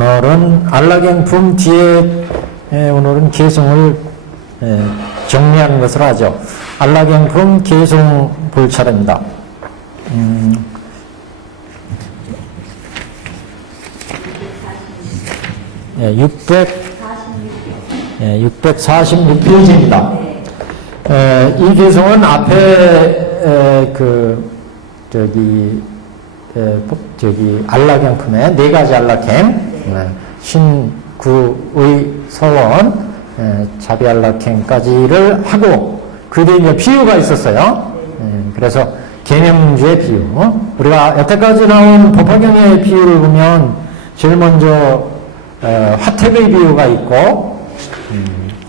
오늘은 안락행품 뒤에 오늘은 개송을 정리하는 것을 하죠. 안락행품 개송 볼 차례입니다. 646페이지입니다. 이 개송은 앞에 안락행품의 네 가지 안락행, 신구의 서원, 자비안락행까지를 하고 그 뒤에 이제 비유가 있었어요. 그래서 계명주의 비유. 우리가 여태까지 나온 법화경의 비유를 보면 제일 먼저 화택의 비유가 있고,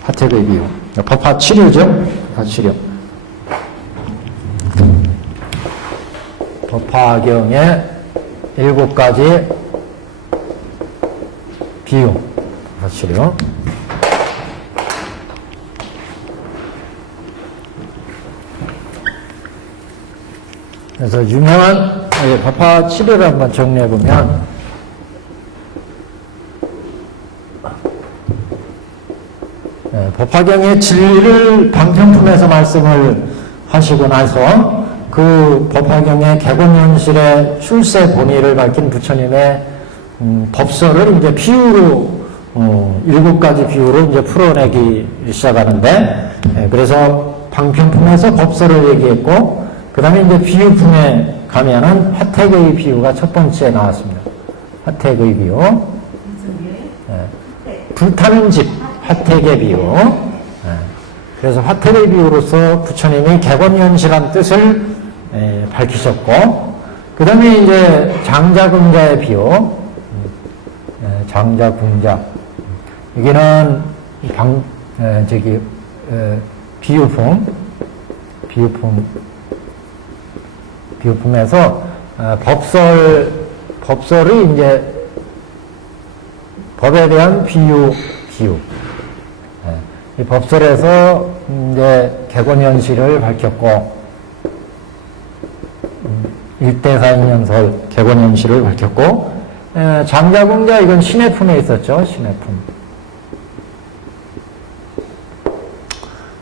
화택의 비유. 법화치료죠. 법화치료. 법화경의 7가지 비유. 법화치료. 그래서 유명한 법화치료를 한번 정리해보면, 법화경의 진리를 방편품에서 말씀을 하시고 나서 그 법화경의 객원현실의 출세 본의를 밝힌 부처님의 법설을 이제 비유로 7가지 비유로 이제 풀어내기 시작하는데, 그래서 방편품에서 법설을 얘기했고, 그 다음에 이제 비유품에 가면은 화택의 비유가 첫 번째 나왔습니다. 화택의 비유. 불타는 집, 화택의 비유. 그래서 화택의 비유로서 부처님이 객원현실한 뜻을 밝히셨고, 그 다음에 이제 장자궁자의 비유. 장자궁자. 여기는 비유품에서 법설이 이제 법에 대한 비유. 이 법설에서 이제 객원현실을 밝혔고, 일대사인연설 객원현실을 밝혔고, 장자궁자 이건 신해품에 있었죠. 신해품.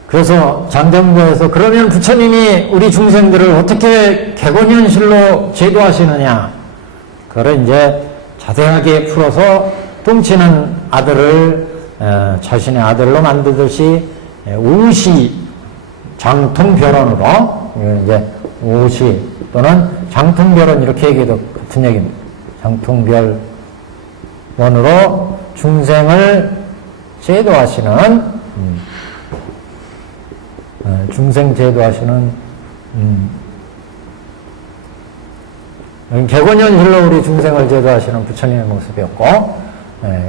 그래서 장자궁자에서 그러면 부처님이 우리 중생들을 어떻게 객원현실로 제도하시느냐, 그걸 이제 자세하게 풀어서 뚱치는 아들을 자신의 아들로 만들듯이 오시 장통별언으로, 이제 오시 또는 장통별언 이렇게 얘기해도 같은 얘기입니다. 장통별언으로 중생을 제도하시는 중생 제도하시는 객원현실로 우리 중생을 제도하시는 부처님의 모습이었고,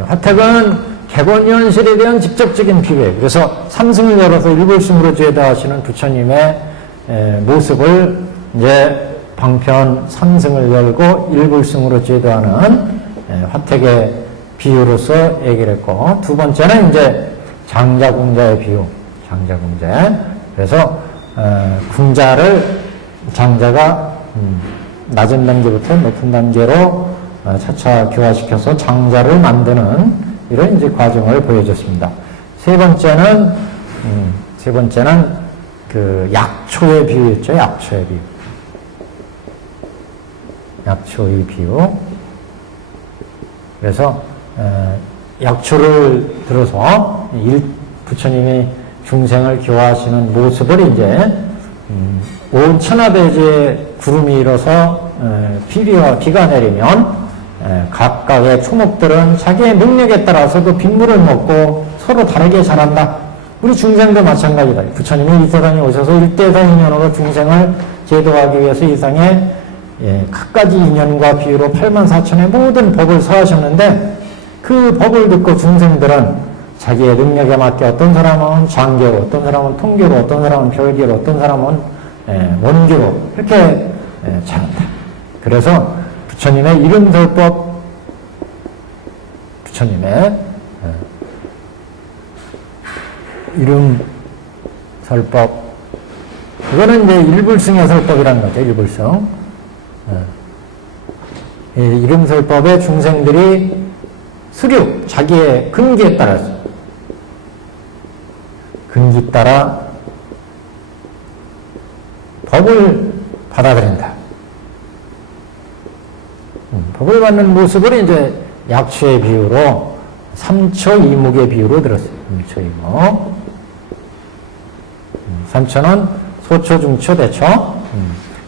화택은 객원현실에 대한 직접적인 비유예요. 그래서 삼승을 열어서 일불승으로 제도하시는 부처님의 모습을 이제 방편 삼승을 열고 일불승으로 제도하는 화택의 비유로서 얘기를 했고, 두 번째는 이제 장자궁자의 비유. 장자궁자. 그래서 궁자를 장자가 낮은 단계부터 높은 단계로 차차 교화시켜서 장자를 만드는 이런 이제 과정을 보여줬습니다. 세 번째는 그 약초의 비유였죠. 약초의 비유. 약초의 비유. 그래서 약초를 들어서 부처님이 중생을 교화하시는 모습을 이제 온 천하대지에 구름이 일어서 비가 내리면 각각의 초목들은 자기의 능력에 따라서 그 빗물을 먹고 서로 다르게 자란다. 우리 중생도 마찬가지다. 부처님이 이 세상에 오셔서 일대사인연으로 중생을 제도하기 위해서 이 세상에 각가지 인연과 비유로 84,000의 모든 법을 서하셨는데, 그 법을 듣고 중생들은 자기의 능력에 맞게 어떤 사람은 장계로, 어떤 사람은 통계로, 어떤 사람은 별계로, 어떤 사람은 원계로 이렇게 자란다. 그래서 부처님의 이름설법, 부처님의 이름설법, 이거는 이제 일불승의 설법이라는 거죠. 일불승. 이름설법에 중생들이 수류, 자기의 근기에 따라서, 근기 따라 법을 받아들인다. 법을 받는 모습을 이제 약초의 비유로 삼초 이목의 비유로 들었어요. 삼초 이목. 삼초는 소초, 중초, 대초.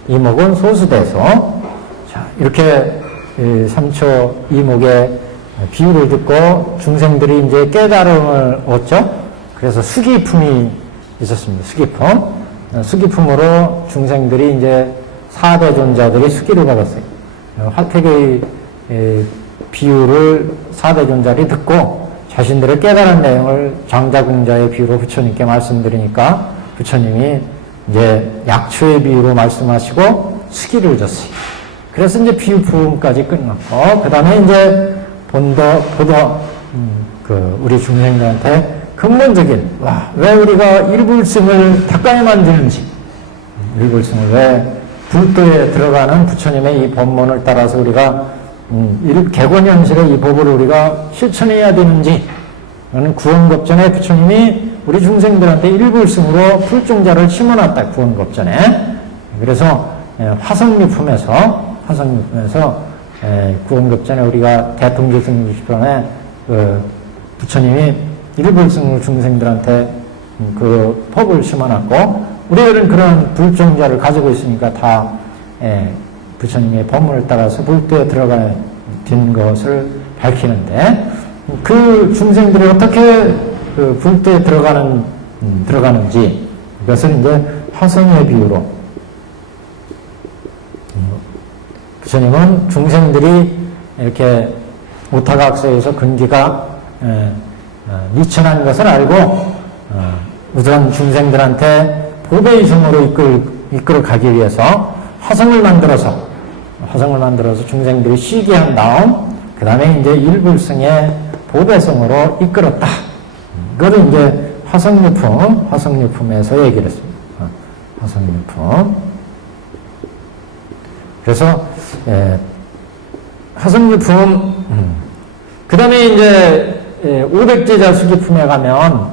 이목은 소수대소. 자, 이렇게 삼초 이목의 비유를 듣고 중생들이 이제 깨달음을 얻죠. 그래서 수기품이 있었습니다. 수기품. 수기품으로 중생들이 이제 4대 존자들이 수기를 받았어요. 화택의 비유를 4대 존자들이 듣고 자신들의 깨달은 내용을 장자궁자의 비유로 부처님께 말씀드리니까 부처님이 이제 약초의 비유로 말씀하시고 수기를 줬어요. 그래서 이제 비유 부음까지 끝났고, 그 다음에 이제 우리 중생들한테 근본적인, 왜 우리가 일불승을 닦아야 만드는지, 일불승을 왜 불도에 들어가는 부처님의 이 법문을 따라서 우리가 객원현실의 이 법을 우리가 실천해야 되는지, 라는 구원겁전에 부처님이 우리 중생들한테 일불승으로 불종자를 심어놨다, 구원겁전에. 그래서 화성유품에서 구원급전에 우리가 대통기승주편에 부처님이 일불승을 중생들한테 그 법을 심어놨고, 우리들은 그런 불종자를 가지고 있으니까 다 부처님의 법문을 따라서 불도에 들어가야 된 것을 밝히는데, 그 중생들이 어떻게 그 불도에 들어가는지, 이것을 이제 화성의 비유로, 부처님은 중생들이 이렇게 오타각서에서 근기가 미천한 것을 알고 우선 중생들한테 보배의 성으로 이끌어 가기 위해서 화성을 만들어서 중생들이 쉬게 한 다음 그 다음에 이제 일불승의 보배성으로 이끌었다. 그거를 이제 화성유품에서 얘기를 했습니다. 화성유품. 그래서 화성유품, 그 다음에 이제 500제자 수기품에 가면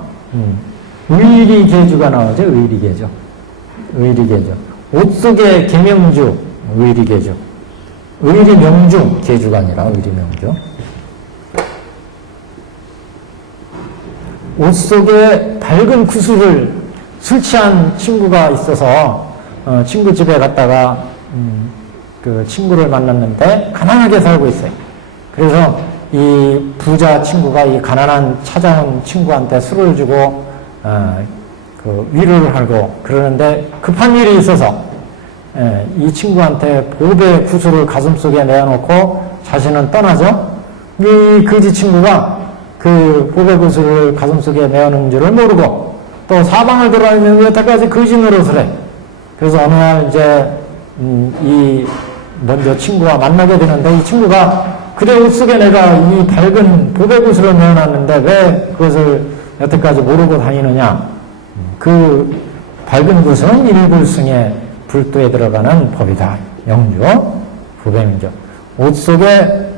의리계주가 나오죠. 의리계주. 옷 속에 계명주, 의리계주. 의리명주, 계주가 아니라 의리명주. 옷 속에 밝은 구슬을 술 취한 친구가 있어서 친구 집에 갔다가 그 친구를 만났는데 가난하게 살고 있어요. 그래서 이 부자 친구가 이 가난한 찾아온 친구한테 술을 주고 그 위로를 하고 그러는데 급한 일이 있어서 이 친구한테 보배 구슬을 가슴속에 내어놓고 자신은 떠나죠. 이 거지 친구가 그 보배 구슬을 가슴속에 내어놓은 줄을 모르고 또 사방을 돌아다니면서 여태까지 거지 노릇을 해. 그래서 어느 날 이제 먼저 친구와 만나게 되는데, 이 친구가 그대 옷 속에 내가 이 밝은 보배구슬을 넣어놨는데 왜 그것을 여태까지 모르고 다니느냐. 그 밝은 구슬은 일불승의 불도에 들어가는 법이다. 영주, 보배명주. 옷 속에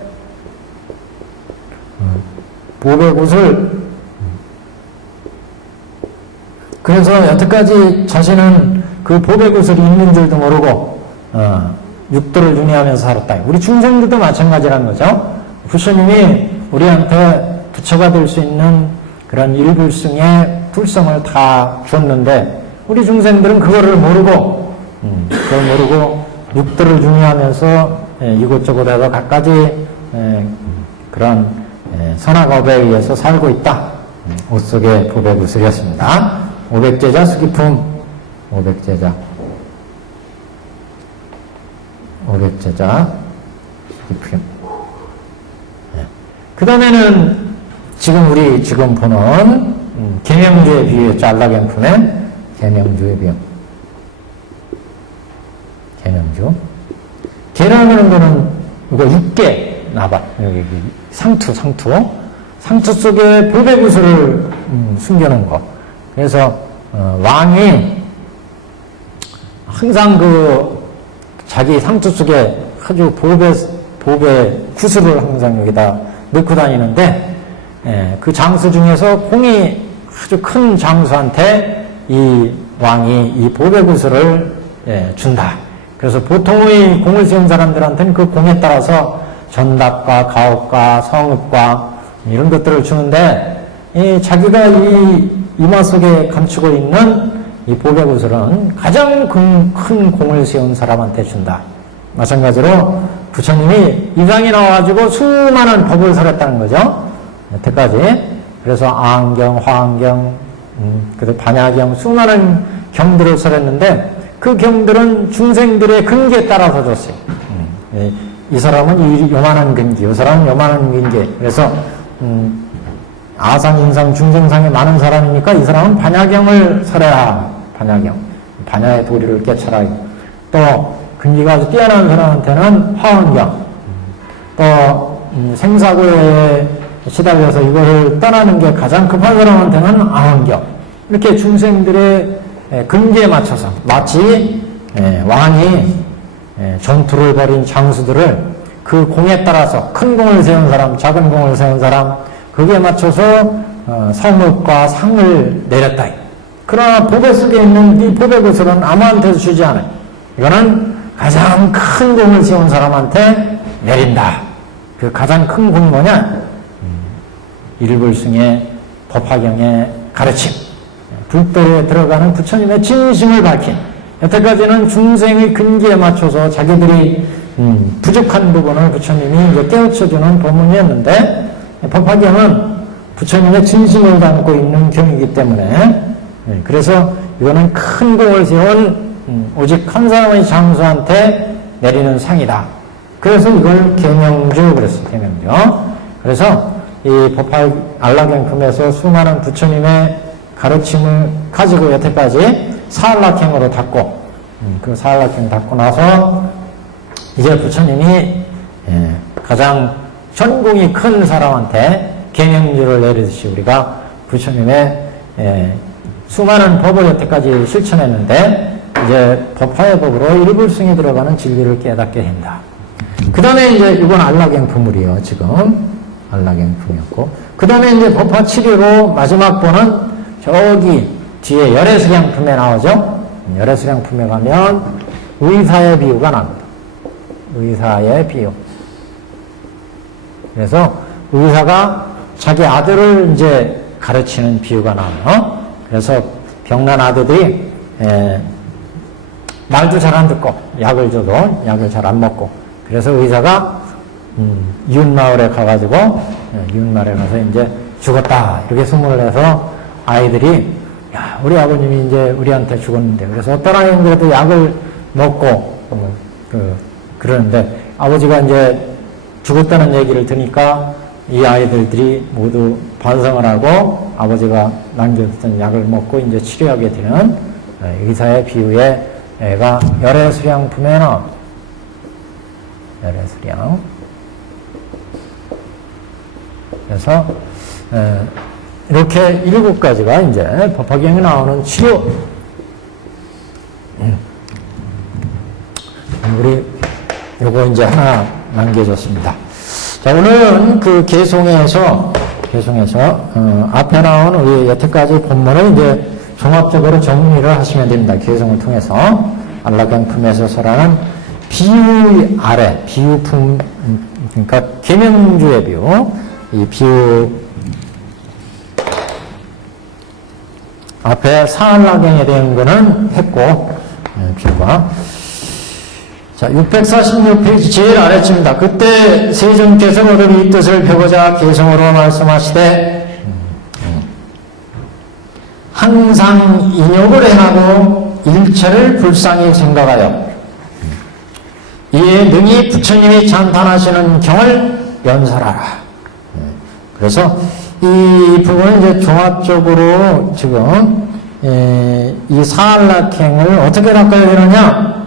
보배구슬. 그래서 여태까지 자신은 그 보배구슬이 있는 줄도 모르고 육도를 윤회하면서 살았다. 우리 중생들도 마찬가지라는 거죠. 부처님이 우리한테 부처가 될 수 있는 그런 일불승의 불성을 다 줬는데 우리 중생들은 그거를 모르고 육도를 윤회하면서 이곳저곳 해서 갖가지 그런 선악업에 의해서 살고 있다. 옷 속에 보배구슬이었습니다. 500제자 수기품, 500제자 수기품. 그 다음에는 우리 지금 보는 계명주의 비유였죠. 알라겐품의 계명주의 비유. 계명주. 계라는 거는 이거 육계 나발, 여기 상투 속에 보배구슬을 숨겨놓은 거. 그래서 왕이 항상 자기 상투 속에 아주 보배 구슬을 항상 여기다 넣고 다니는데 그 장수 중에서 공이 아주 큰 장수한테 이 왕이 이 보배구슬을 준다. 그래서 보통의 공을 세운 사람들한테는 그 공에 따라서 전답과 가옥과 성읍과 이런 것들을 주는데 자기가 이 이마 속에 감추고 있는 이 보배구슬은 가장 큰 공을 세운 사람한테 준다. 마찬가지로 부처님이 이 땅에 나와가지고 수많은 법을 설했다는 거죠. 여태까지. 그래서 아한경, 화한경, 그리고 반야경, 수많은 경들을 설했는데 그 경들은 중생들의 근기에 따라서 줬어요. 이 사람은 요만한 근기, 이 사람은 요만한 근기. 그래서 아상, 인상, 중생상에 많은 사람이니까 이 사람은 반야경을 설해라. 반야경. 반야의 도리를 깨쳐라. 또 근기가 아주 뛰어난 사람한테는 화환경. 또 생사고에 시달려서 이거를 떠나는 게 가장 급한 사람한테는 아한경. 이렇게 중생들의 근기에 맞춰서 마치 왕이 전투를 벌인 장수들을 그 공에 따라서 큰 공을 세운 사람, 작은 공을 세운 사람 거기에 맞춰서 성읍과 상을 내렸다. 그러나 보배 속에 있는 이 보배구슬은 아무한테도 주지 않아요. 이거는 가장 큰 공을 세운 사람한테 내린다. 그 가장 큰 공이 뭐냐? 일불승의 법화경의 가르침, 불도에 들어가는 부처님의 진심을 밝힌, 여태까지는 중생의 근기에 맞춰서 자기들이 부족한 부분을 부처님이 이제 깨우쳐주는 법문이었는데, 법화경은 부처님의 진심을 담고 있는 경이기 때문에, 그래서 이거는 큰 공을 세운 오직 한 사람의 장수한테 내리는 상이다. 그래서 이걸 계명주 그랬어요. 계명주. 그래서 이 법화 안락행품에서 수많은 부처님의 가르침을 가지고 여태까지 사안락행으로 닫고, 그 사안락행 닫고 나서 이제 부처님이 가장 전공이 큰 사람한테 계명주를 내리듯이 우리가 부처님의 수많은 법을 여태까지 실천했는데 이제 법화의 법으로 일불승에 들어가는 진리를 깨닫게 된다. 그 다음에 이제 이건 안락행품물이에요. 지금 안락행품이었고, 그 다음에 이제 법화 7위로 마지막 번은 저기 뒤에 열애수량품에 나오죠. 열애수량품에 가면 의사의 비유가 나옵니다. 의사의 비유. 그래서 의사가 자기 아들을 이제 가르치는 비유가 나와요. 그래서 병난 아들들이 말도 잘 안 듣고 약을 줘도 약을 잘 안 먹고, 그래서 의사가 이웃마을에 가가지고 이웃마을에 가서 이제 죽었다 이렇게 소문을 내서 아이들이 야, 우리 아버님이 이제 우리한테 죽었는데, 그래서 어떤 아이는 그래도 약을 먹고 그러는데 아버지가 이제 죽었다는 얘기를 들으니까 이 아이들이 모두 반성을 하고 아버지가 남겨뒀던 약을 먹고 이제 치료하게 되는 의사의 비유에 애가 열애수량품에 나옵니다. 열애수량. 그래서 이렇게 7가지가 이제 법화경에 나오는 치료. 우리 요거 이제 하나 남겨줬습니다. 자, 오늘은 그 개송에서 앞에 나온 우리 여태까지 본문을 이제 종합적으로 정리를 하시면 됩니다. 개송을 통해서 안락행품에서 설하는 비유 아래, 비유품, 그러니까 계명주의 비유, 이 비유 앞에 사안락행에 대한 거는 했고, 비유가. 자, 646페이지 제일 아래쯤입니다. 그때 세존께서 오늘 이 뜻을 펴고자 개성으로 말씀하시되, 항상 인욕을 행하고 일체를 불쌍히 생각하여 이에 능히 부처님이 찬탄하시는 경을 연설하라. 그래서 이 부분은 이제 종합적으로 지금 이 사안락행을 어떻게 닦아야 되느냐?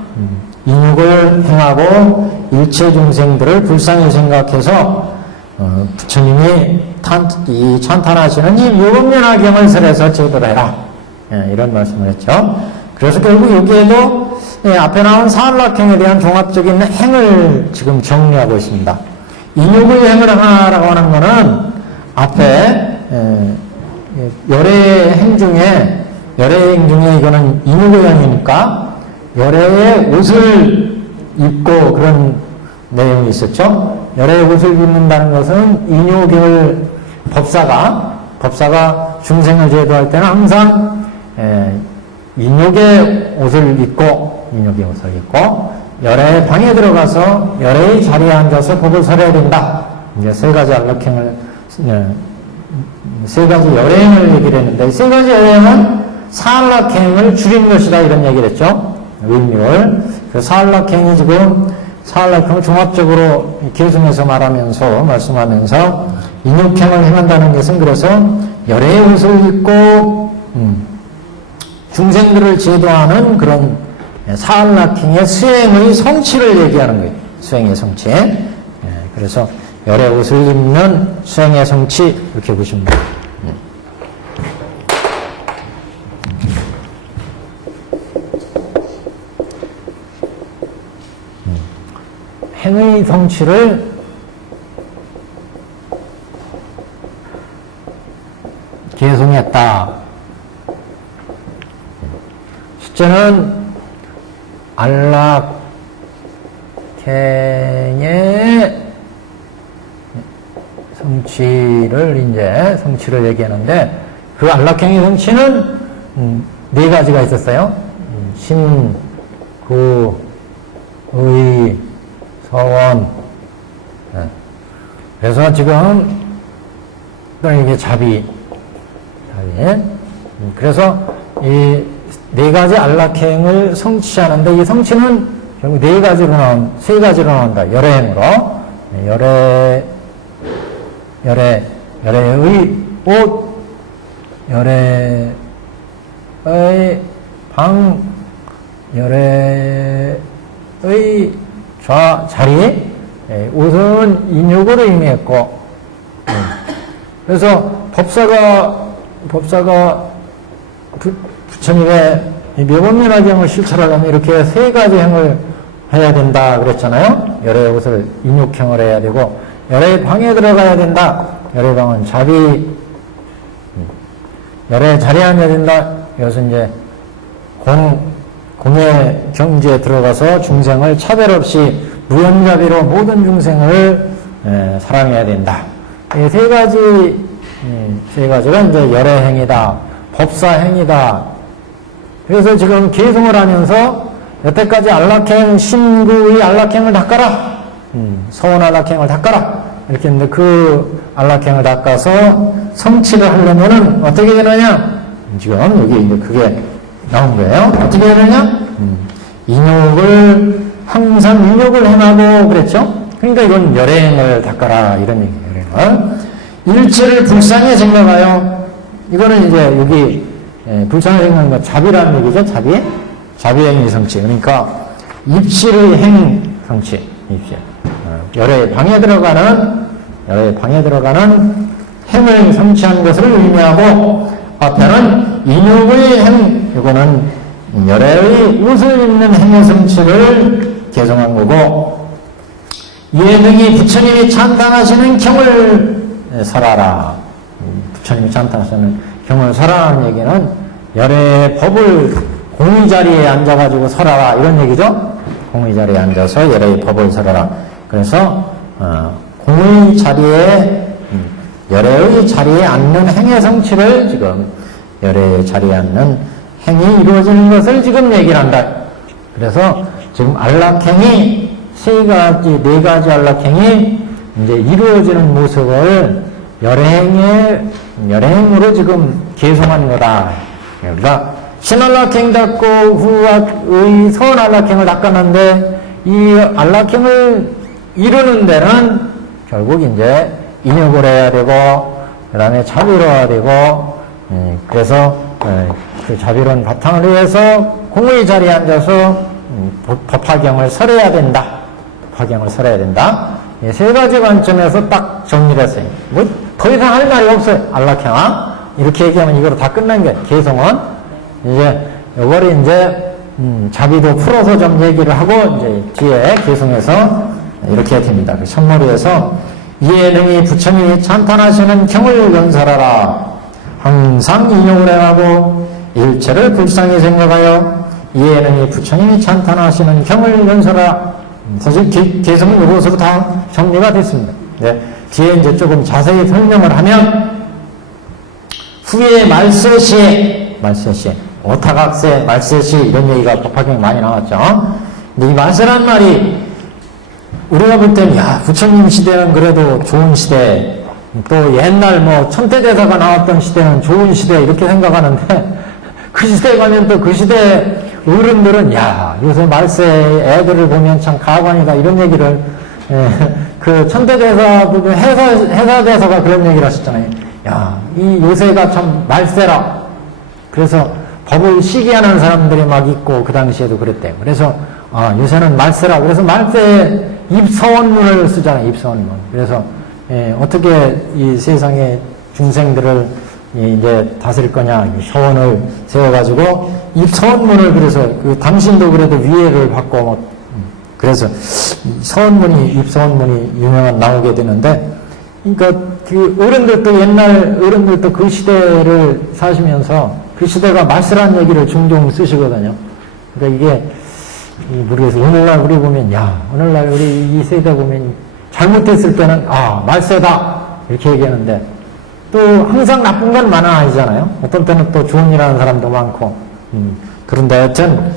인욕을 행하고 일체 중생들을 불쌍히 생각해서 부처님이 이 찬탄하시는 이 요금연화경을 설해서 제도를 해라. 이런 말씀을 했죠. 그래서 결국 여기에도 앞에 나온 사안락행에 대한 종합적인 행을 지금 정리하고 있습니다. 인욕의 행을 하라고 하는 거는 앞에 열애행 중에 이거는 인욕의 행이니까 열애의 옷을 입고 그런 내용이 있었죠. 열애의 옷을 입는다는 것은 인욕을 법사가 중생을 제도할 때는 항상 인욕의 옷을 입고 열애의 방에 들어가서 열애의 자리에 앉아서 법을 설해야 된다. 이제 세 가지 안락행을 세 가지 열애행을 얘기를 했는데, 세 가지 열애행은 사안락행을 줄인 것이다, 이런 얘기를 했죠. 의미를. 그 사안락행이 지금, 사안락행을 종합적으로 계승해서 말하면서, 인욕행을 행한다는 것은 그래서 열애의 옷을 입고, 중생들을 제도하는 그런 사안락행의 수행의 성취를 얘기하는 거예요. 수행의 성취. 그래서 열애 옷을 입는 수행의 성취, 이렇게 보시면 돼요. 행의 성취를 계승했다. 첫째는 안락행의 성취를 얘기하는데, 그 안락행의 성취는 네 가지가 있었어요. 신, 구, 의, 서원. 그래서 지금 또 이게 자비. 그래서 이 네 가지 안락행을 성취하는데, 이 성취는 결국 세 가지로 나온다. 열애행으로. 열애의 옷, 열애의 방, 열애의 자리. 옷은 인욕으로 의미했고, 그래서 법사가 부처님의 묘법면화경을 실천하려면 이렇게 세 가지 행을 해야 된다 그랬잖아요. 열애의 옷을 인욕행을 해야 되고, 열애의 방에 들어가야 된다. 열애의 방은 자비, 열애의 자리에 앉아야 된다. 이것은 이제 공의 경지에 들어가서 중생을 차별 없이 무연자비로 모든 중생을 사랑해야 된다. 이 세 가지가 이제 열애행이다, 법사행이다. 그래서 지금 계승을 하면서 여태까지 안락행, 신구의 안락행을 닦아라. 서원 안락행을 닦아라. 이렇게 했는데, 그 안락행을 닦아서 성취를 하려면은 어떻게 되느냐? 지금 여기 이제 그게 나온 거예요. 어떻게 되느냐? 항상 인욕을 행하고 그랬죠? 그러니까 이건 열애행을 닦아라, 이런 얘기예요. 일체를 불쌍히 생각하여, 이거는 이제 여기 불쌍히 생각하는 거 자비라는 얘기죠. 자비행의 성취. 그러니까 입실의 행 성취. 열애의 방에 들어가는 행을 성취한 것을 의미하고, 앞에는 인욕의 행, 이거는 열애의 옷을 입는 행의 성취를 계승한 거고, 이에 등이 부처님이 찬탄하시는 경을 설하라. 부처님이 찬탄하시는 경을 설하라는 얘기는 열애의 법을 공의 자리에 앉아가지고 설하라, 이런 얘기죠. 공의 자리에 앉아서 열애의 법을 설하라. 그래서 공의 자리에, 열애의 자리에 앉는 행의 성취를 지금 열애의 자리에 앉는 행이 이루어지는 것을 지금 얘기를 한다. 그래서 지금 안락행이 네 가지 안락행이 이제 이루어지는 모습을 열애행으로 지금 계승한 거다. 우리가 신안락행 닦고 후의 서안락행을 닦았는데, 이 안락행을 이루는 데는 결국 이제 인욕을 해야 되고, 그 다음에 자비로워야 되고, 그래서 그 자비로운 바탕을 위해서 공의 자리에 앉아서 법화경을 설해야 된다. 이 세 가지 관점에서 딱 정리를 했어요. 뭐 더 이상 할 말이 없어요. 안락행아 이렇게 얘기하면 이거로 다 끝난 게, 계승은 이제 요거를 이제 자비도 풀어서 좀 얘기를 하고, 이제 뒤에 계승해서 이렇게 됩니다. 그 첫머리에서 이에 능히 부처님이 찬탄하시는 경을 연설하라. 항상 인용을 해가고 일체를 불쌍히 생각하여 이에 능히 부처님이 찬탄하시는 경을 연설하라. 사실 개성은 이것으로 다 정리가 됐습니다. 네. 뒤에 이제 조금 자세히 설명을 하면 후에 말세시에 오타각세 말세시 이런 얘기가 법화경에 많이 나왔죠. 근데 이 말세란 말이 우리가 볼 때는 야 부처님 시대는 그래도 좋은 시대, 또 옛날 뭐 천태대사가 나왔던 시대는 좋은 시대 이렇게 생각하는데 그 시대에 가면 또 그 시대 어른들은 야 요새 말세 애들을 보면 참 가관이다 이런 얘기를 그 천태대사 부분 해사대사가 그런 얘기를 하셨잖아요. 야 이 요새가 참 말세라. 그래서 법을 시기하는 사람들이 막 있고 그 당시에도 그랬대요. 그래서 요새는 말세라. 그래서 말세 입서원문을 쓰잖아요. 입서원문. 그래서 어떻게 이 세상의 중생들을 이제 다스릴 거냐 서원을 세워가지고 입서원문을 그래서 그 당신도 그래도 위해를 받고 뭐 그래서 서원문이 입서원문이 유명한 나오게 되는데 그러니까 그 어른들도 옛날 어른들도 그 시대를 사시면서 그 시대가 말세라는 얘기를 종종 쓰시거든요. 그러니까 이게 모르겠어요. 오늘날 우리 보면 오늘날 우리 이 세대 보면 잘못했을 때는 말세다 이렇게 얘기하는데 또 항상 나쁜 건 만은 아니잖아요. 어떤 때는 또 좋은 일 하는 사람도 많고 그런데 하여튼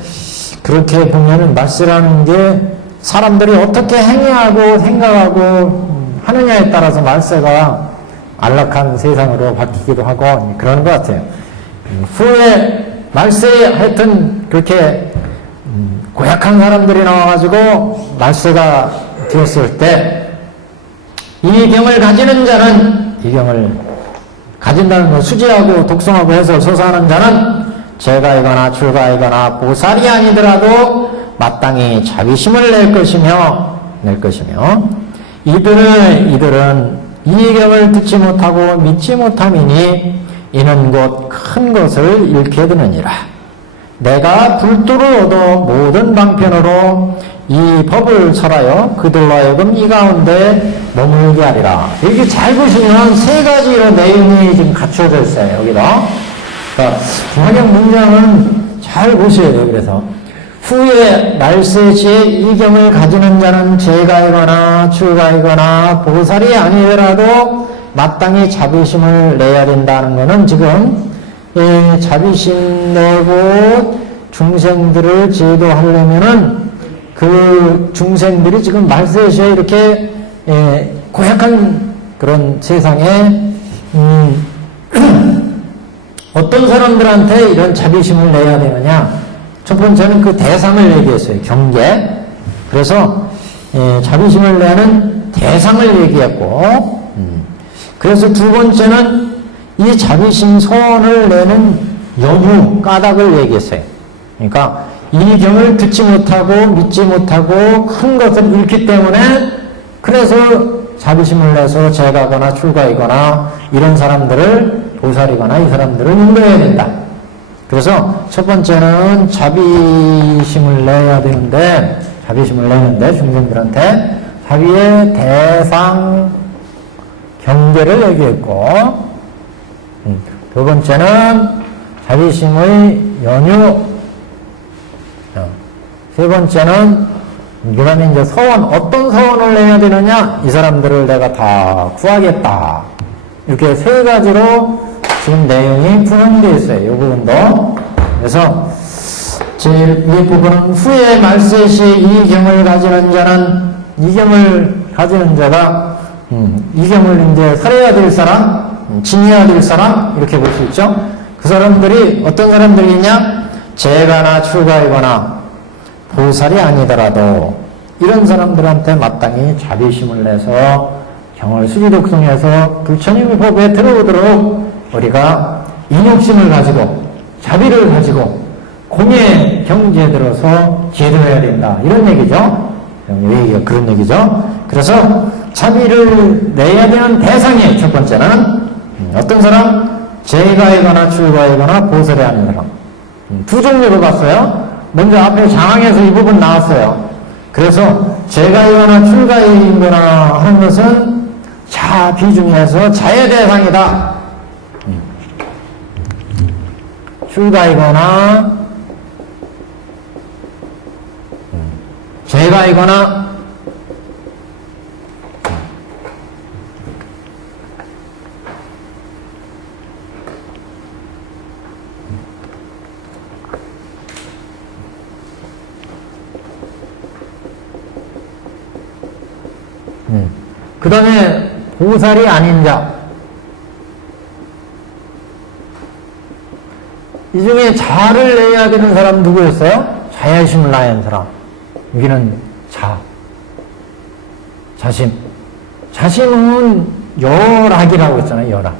그렇게 보면은 말세라는 게 사람들이 어떻게 행위하고 생각하고 하느냐에 따라서 말세가 안락한 세상으로 바뀌기도 하고 그러는 것 같아요. 후에 말세에 하여튼 그렇게 고약한 사람들이 나와가지고 말세가 되었을 때 이 경을 가지는 자는 이 경을 가진다는 거 수지하고 독성하고 해서 소사하는 자는 재가이거나 출가이거나 보살이 아니더라도 마땅히 자비심을 낼 것이며 이들은 이 경을 듣지 못하고 믿지 못함이니 이는 곧 큰 것을 잃게 되느니라. 내가 불도를 얻어 모든 방편으로 이 법을 설하여 그들로 하여금 이 가운데 머물게 하리라. 여기 잘 보시면 세 가지로 내용이 지금 갖춰져 있어요. 여기도. 그러니까 중화경 문장은 잘 보셔야 돼요. 그래서 후에 말세시에 이 경을 가지는 자는 재가이거나 출가이거나 보살이 아니더라도 마땅히 자비심을 내야 된다는 것은 지금 자비심 내고 중생들을 제도하려면은 그 중생들이 지금 말세시에 이렇게 고약한 그런 세상에 어떤 사람들한테 이런 자비심을 내야 되느냐. 첫 번째는 그 대상을 얘기했어요. 경계. 그래서 자비심을 내는 대상을 얘기했고 그래서 두 번째는 이 자비심 소원을 내는 연유, 까닭을 얘기했어요. 그러니까 이 경을 듣지 못하고 믿지 못하고 큰 것을 잃기 때문에 그래서 자비심을 내서 재가거나 출가이거나 이런 사람들을 보살이거나 이 사람들을 인도해야 된다. 그래서 첫 번째는 자비심을 내야 되는데 자비심을 내는데 중생들한테 자비의 대상 경계를 얘기했고 두 번째는 자비심의 연유 세 번째는 그 다음에 이제 서원 어떤 서원을 내야 되느냐 이 사람들을 내가 다 구하겠다 이렇게 세 가지로 지금 내용이 구성되어 있어요. 이 부분도. 그래서 제일 위 부분은 후에 말세시에 이 경을 가지는 자는 이 경을 가지는 자가 이 경을 이제 설해야 될 사람, 지녀야 될 사람 이렇게 볼 수 있죠. 그 사람들이 어떤 사람들이냐? 재가나 출가이거나 보살이 아니더라도 이런 사람들한테 마땅히 자비심을 내서 경을 수지독성해서 부처님의 법에 들어오도록 우리가 인욕심을 가지고 자비를 가지고 공예 경지에 들어서 제도해야 된다 이런 얘기죠. 얘기가 그런 얘기죠. 그래서 자비를 내야 되는 대상이에요. 첫 번째는 어떤 사람? 재가이거나 출가이거나 보살이 아닌 사람. 두 종류로 봤어요. 먼저 앞에 장항에서 이 부분 나왔어요. 그래서 제가이거나 출가이거나 하는 것은 자 비중에서 자의 대상이다. 출가이거나 제가이거나 그 다음에 보살이 아닌 자. 이 중에 자를 내야 되는 사람 누구였어요? 자야심을 낳아야 하는 사람. 여기는 자. 자심. 자심은 열악이라고 했잖아요. 열악.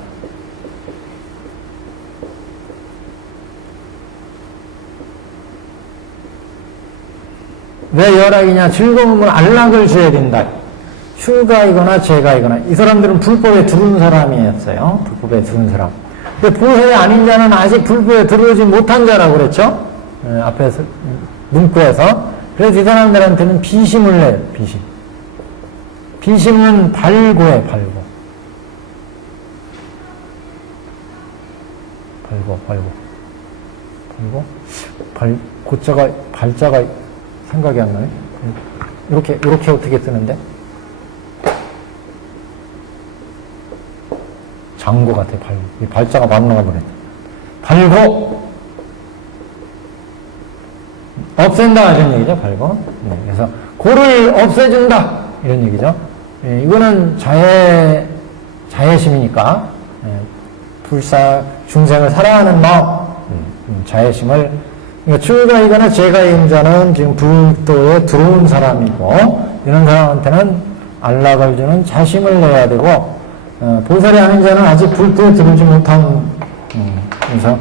왜 열악이냐? 즐거움은 안락을 줘야 된다. 출가이거나 제가이거나 이 사람들은 불법에 들어온 사람이었어요. 불법에 들어온 사람. 근데 보살이 아닌 자는 아직 불법에 들어오지 못한 자라고 그랬죠. 앞에서 문구에서. 그래서 이 사람들한테는 비심을 내요. 비심. 비심은 발고에 발고. 고자가 발자가 생각이 안 나요. 이렇게 어떻게 쓰는데? 장고 같아, 발고. 이 발자가 막 나가버려. 발고! 없앤다, 이런 얘기죠, 발고. 네, 그래서, 고를 없애준다, 이런 얘기죠. 예, 이거는 자애심이니까, 불사, 중생을 사랑하는 마음, 자애심을, 그러니까 출가이거나 제가인 자는 지금 불도에 들어온 사람이고, 이런 사람한테는 안락을 주는 자심을 내야 되고, 보살이 아닌 자는 아직 불도에 들어오지 못한, 그래서,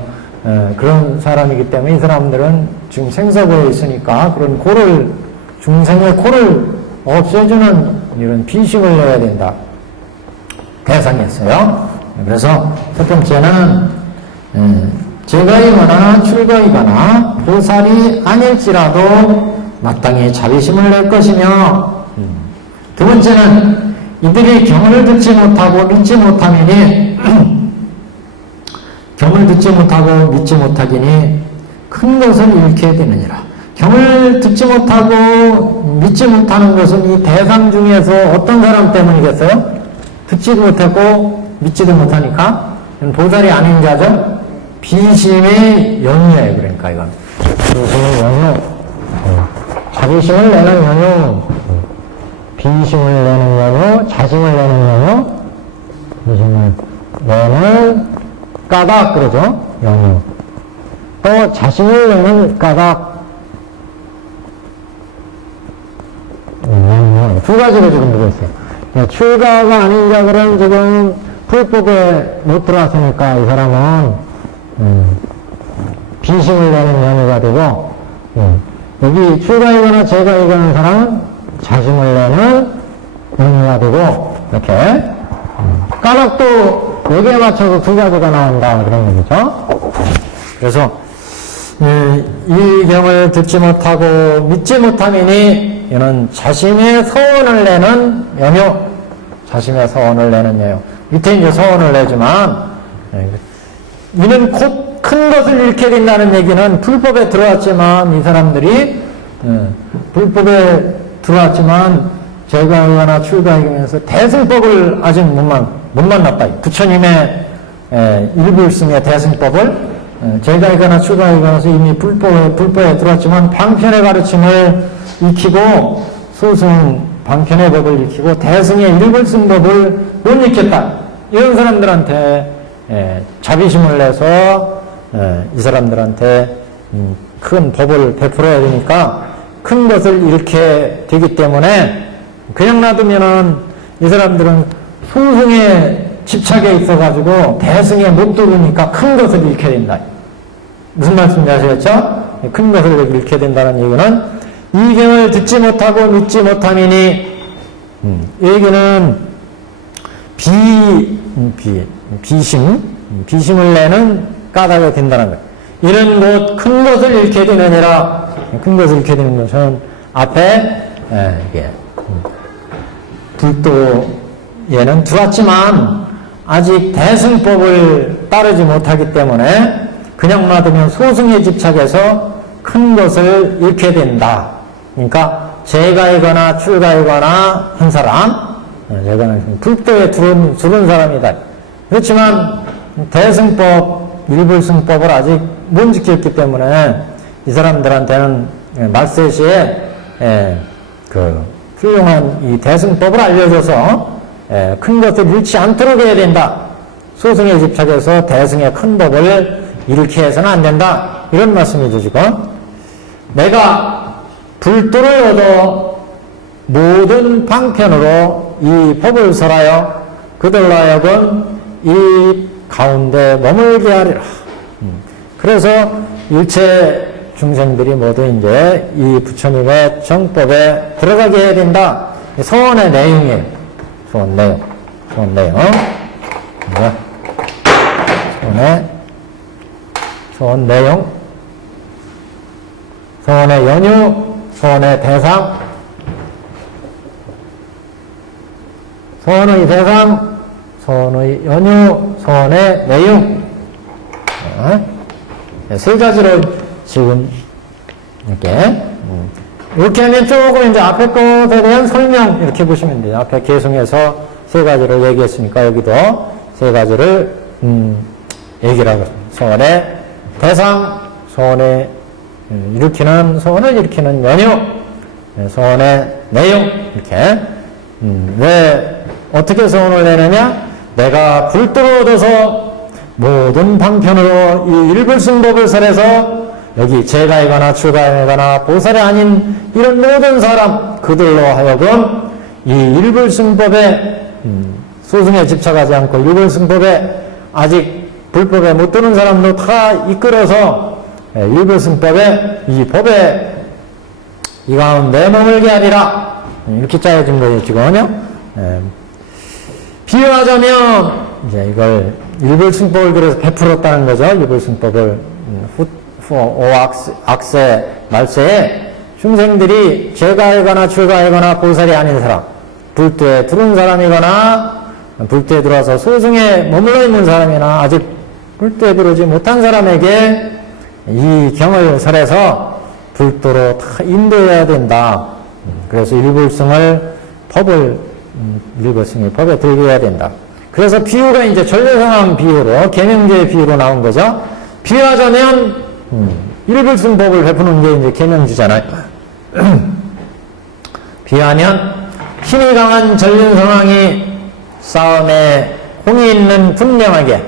그런 사람이기 때문에 이 사람들은 지금 생사고에 있으니까 그런 고를, 중생의 고를 없애주는 이런 비심을 내야 된다. 대상이었어요. 그래서 첫 번째는, 제가이거나 출가이거나 보살이 아닐지라도 마땅히 자비심을 낼 것이며, 두 번째는 이들이 경을 듣지 못하고 믿지 못하면이 경을 듣지 못하고 믿지 못하기니 큰 것을 잃게 되느니라. 경을 듣지 못하고 믿지 못하는 것은 이 대상 중에서 어떤 사람 때문이겠어요? 듣지도 못하고 믿지도 못하니까 보살이 아닌 자죠. 비심의 연유예요. 그러니까 이건 비심의 연유, 자비심을 내는 연유, 비심을 내는 연유, 자심을 내는 연유, 비심을 내는 까닭 그러죠. 연유. 또 자심을 내는 까닭, 연유. 두 가지로 지금 들어있어요. 출가가 아닌 자들은 지금 불법에 못 들어왔으니까 이 사람은 비심을 내는 연유가 되고, 여기 출가이거나 제가이거나 사람은 자심을 내는 연유가 되고, 이렇게 까닭도 여기에 맞춰서 두 가지가 나온다 그런 얘기죠. 그래서 이 경을 듣지 못하고 믿지 못하면이 이는 자신의 서원을 내는 연유, 자신의 서원을 내는 연유. 밑에 이제 서원을 내지만 이는 곧 큰 것을 잃게 된다는 얘기는 불법에 들어왔지만 이 사람들이 불법에 들어왔지만 제가이거나 출가이면서 대승법을 아직 못 만났다. 부처님의 일불승의 대승법을 제가이거나 출가이거나서 이미 불법에 들어왔지만 방편의 가르침을 익히고 소승 방편의 법을 익히고 대승의 일불승법을 못 익혔다. 이런 사람들한테 자비심을 내서 이 사람들한테 큰 법을 베풀어야 되니까 큰 것을 잃게 되기 때문에 그냥 놔두면은 이 사람들은 소승에 집착에 있어가지고 대승에 못 들으니까 큰 것을 잃게 된다. 무슨 말씀인지 아시겠죠? 큰 것을 잃게 된다는 얘기는 이 경을 듣지 못하고 믿지 못하면이 이 얘기는 비심을 내는 까닭이 된다는 거예요. 이는 곧 큰 것을 잃게 되느니라. 큰 것을 잃게 되는 것은 앞에 이게 불도에는 들어왔지만 아직 대승법을 따르지 못하기 때문에 그냥 놔두면 소승에 집착해서 큰 것을 잃게 된다. 그러니까 재가이거나 출가이거나 한 사람, 불도에 들어온 사람이다. 그렇지만 대승법, 일불승법을 아직 못 지켰기 때문에 이 사람들한테는 말세시에 그 훌륭한 이 대승법을 알려줘서 큰 것을 잃지 않도록 해야 된다. 소승에 집착해서 대승의 큰 법을 잃게 해서는 안 된다. 이런 말씀이죠, 지금. 내가 불도를 얻어 모든 방편으로 이 법을 설하여 그들로 하여금 이 가운데 머물게 하리라. 그래서 일체 중생들이 모두 이제 이 부처님의 정법에 들어가게 해야 된다. 서원의 내용이에요. 서원 내용. 서원 내용. 서원 내용. 서원의 연유, 서원의 대상, 서원의 대상, 서원의 연유, 서원의 내용. 세 가지로 지금 이렇게 하면 조금 이제 앞에 것에 대한 설명 이렇게 보시면 돼요. 앞에 계승해서 세 가지를 얘기했으니까 여기도 세 가지를 얘기를 하고 서원의 대상, 서원의 소원을 일으키는 연유, 소원의 내용, 이렇게. 왜, 어떻게 소원을 내느냐? 내가 불도를 얻어서 모든 방편으로 이 일불승법을 설해서 여기 재가이거나 출가이거나 보살이 아닌 이런 모든 사람, 그들로 하여금 이 일불승법에, 소승에 집착하지 않고 일불승법에 아직 불법에 못 드는 사람도 다 이끌어서 일불승법에 이 법에 이 가운데 머물게 하리라. 이렇게 짜여진 거예요, 지금요. 비유하자면 이제 이걸 일불승법을 그래서 베풀었다는 거죠. 일불승법을 오악세 말세에 중생들이 재가이거나 출가이거나 보살이 아닌 사람, 불도에 들어온 사람이거나 불도에 들어와서 소승에 머물러 있는 사람이나 아직 불도에 들어오지 못한 사람에게 이 경을 설해서 불도로 다 인도해야 된다. 그래서 일불승을 법을 일불승이 법에 들게 해야 된다. 그래서 비유가 이제 전례상황 비유로 계명제의 비유로 나온 거죠. 비유하자면 일불승 법을 베푸는 게 이제 계명주잖아요. 비유하면 힘이 강한 전륜 상황이 싸움에 공이 있는 분명하게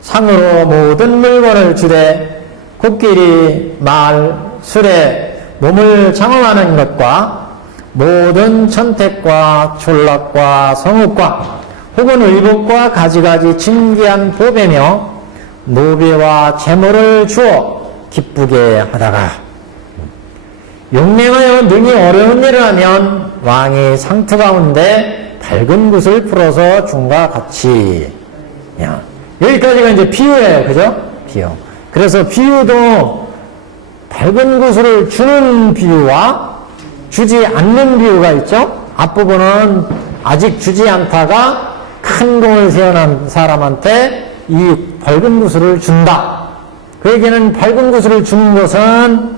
상으로 모든 물건을 주되 코끼리, 말, 술에 몸을 장엄하는 것과 모든 천택과 촌락과 성읍과 혹은 의복과 가지가지 진귀한 보배며 노배와 재물을 주어 기쁘게 하다가 용맹하여 능히 어려운 일을 하면 왕이 상투 가운데 밝은 굿을 풀어서 준과 같이. 여기까지가 이제 비유예요. 그죠? 비유. 그래서 비유도 밝은 구슬을 주는 비유와 주지 않는 비유가 있죠. 앞부분은 아직 주지 않다가 큰 공을 세워난 사람한테 이 밝은 구슬을 준다. 그에게는 밝은 구슬을 주는 것은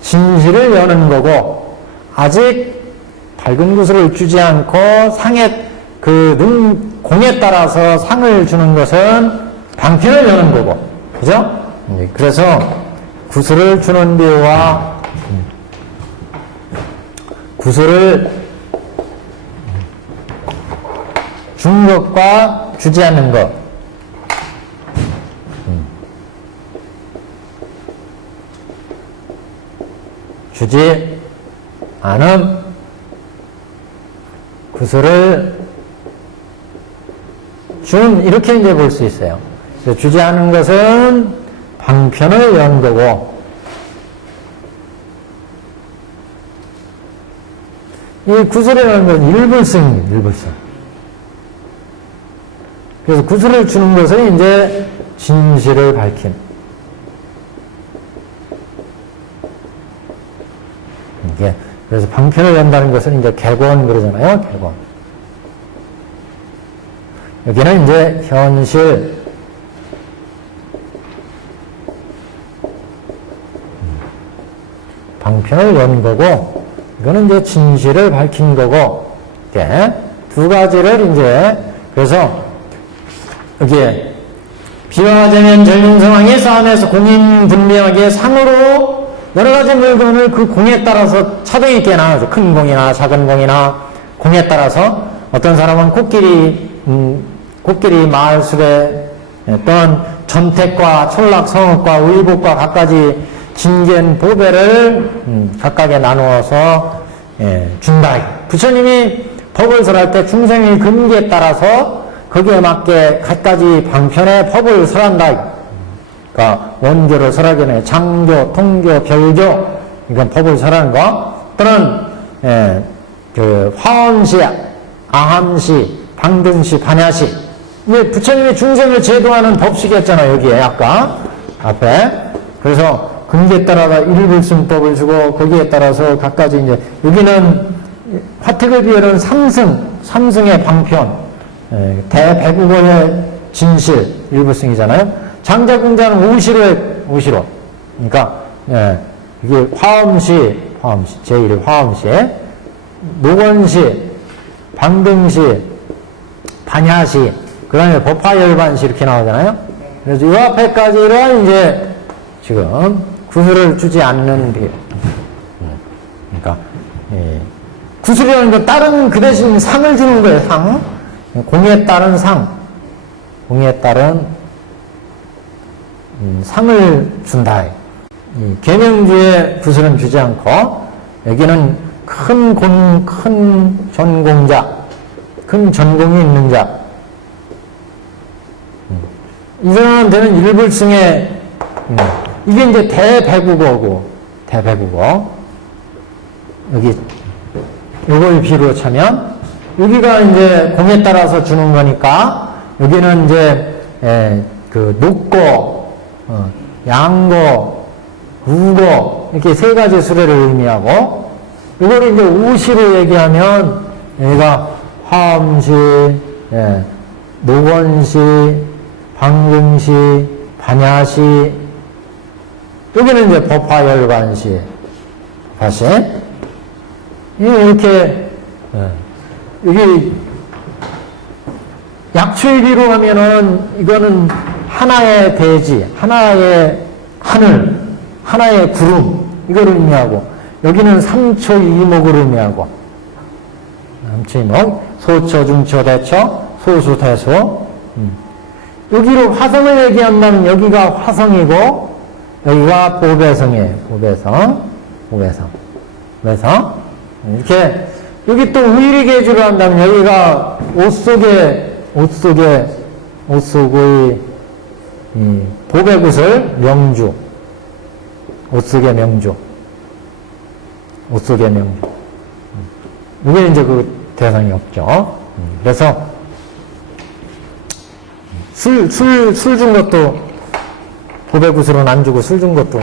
진실을 여는 거고, 아직 밝은 구슬을 주지 않고 상의 공에 따라서 상을 주는 것은 방편을 여는 거고, 그죠? 그래서 구슬을 주는 비유와 구슬을 준 것과 주지 않는 것, 주지 않음, 구슬을 준, 이렇게 이제 볼 수 있어요. 그래서 주지 않은 것은 방편을 연 거고, 이 구슬이라는 건 일불승입니다. 일불승. 그래서 구슬을 주는 것은 이제 진실을 밝힌. 이게 그래서 방편을 연다는 것은 이제 객원 그러잖아요. 객원. 여기는 이제 현실. 방편을 연 거고, 이거는 이제 진실을 밝힌 거고, 이렇게 두 가지를 이제, 그래서 여기에 비화되면 전륜 상황의 싸움에서 공인분명하게 상으로 여러 가지 물건을 그 공에 따라서 차등이 있게 나누죠. 큰 공이나 작은 공이나 공에 따라서 어떤 사람은 코끼리 마을술에 또는 전택과 촌락 성읍과 의복과 각가지 진견 보배를 각각에 나누어서 준다. 부처님이 법을 설할 때 중생의 근기에 따라서 거기에 맞게 갖가지 방편의 법을 설한다. 그러니까 원교를 설하기 전에 장교, 통교, 별교 이건 법을 설하는 거. 또는 그 화엄시, 아함시, 방등시, 반야시. 이게 부처님이 중생을 제도하는 법식이었잖아요. 여기에 아까 앞에. 그래서 근기에 따라서 일불승법을 주고 거기에 따라서 각가지 이제 여기는 화택을 비하는 삼승의 방편, 대배국어의 진실 일불승이잖아요. 장자궁자는 오시로. 그러니까 이게 화엄시 제1 화엄시, 녹원시, 방등시, 반야시, 그 다음에 법화열반시 이렇게 나오잖아요. 그래서 이 앞에까지는 이제 지금 구슬을 주지 않는 게, 그러니까 구슬이라는 건 다른 그 대신 상을 주는 거예요. 상, 공에 따른 상, 공에 따른 상을 준다. 계명주에 구슬은 주지 않고 여기는 큰 전공자, 큰 전공이 있는 자, 이 사람한테는 일불승에 이게 이제 대배국어고, 여기, 요걸 비로 차면, 여기가 이제 공에 따라서 주는 거니까, 여기는 이제, 그, 녹고, 양고, 우고, 이렇게 세 가지 수레를 의미하고, 이걸 이제 우시로 얘기하면, 여기가 화엄시, 녹원시, 방궁시, 반야시, 여기는 이제 법화열반시, 법화시. 이렇게, 여기, 약초의비로 하면은, 이거는 하나의 대지, 하나의 하늘, 하나의 구름, 이걸 의미하고, 여기는 삼초 이목을 의미하고, 삼초 이목, 소초, 중초, 대초, 소수, 대소. 여기로 화성을 얘기한다면 여기가 화성이고, 여기가 보배성이에요. 보배성. 이렇게, 여기 또 의리계주를 한다면 여기가 옷 속의 보배굿을 명주. 옷 속의 명주. 이게 이제 그 대상이 없죠. 그래서 술 준 것도 보배굿으로는 안 주고 술 준 것도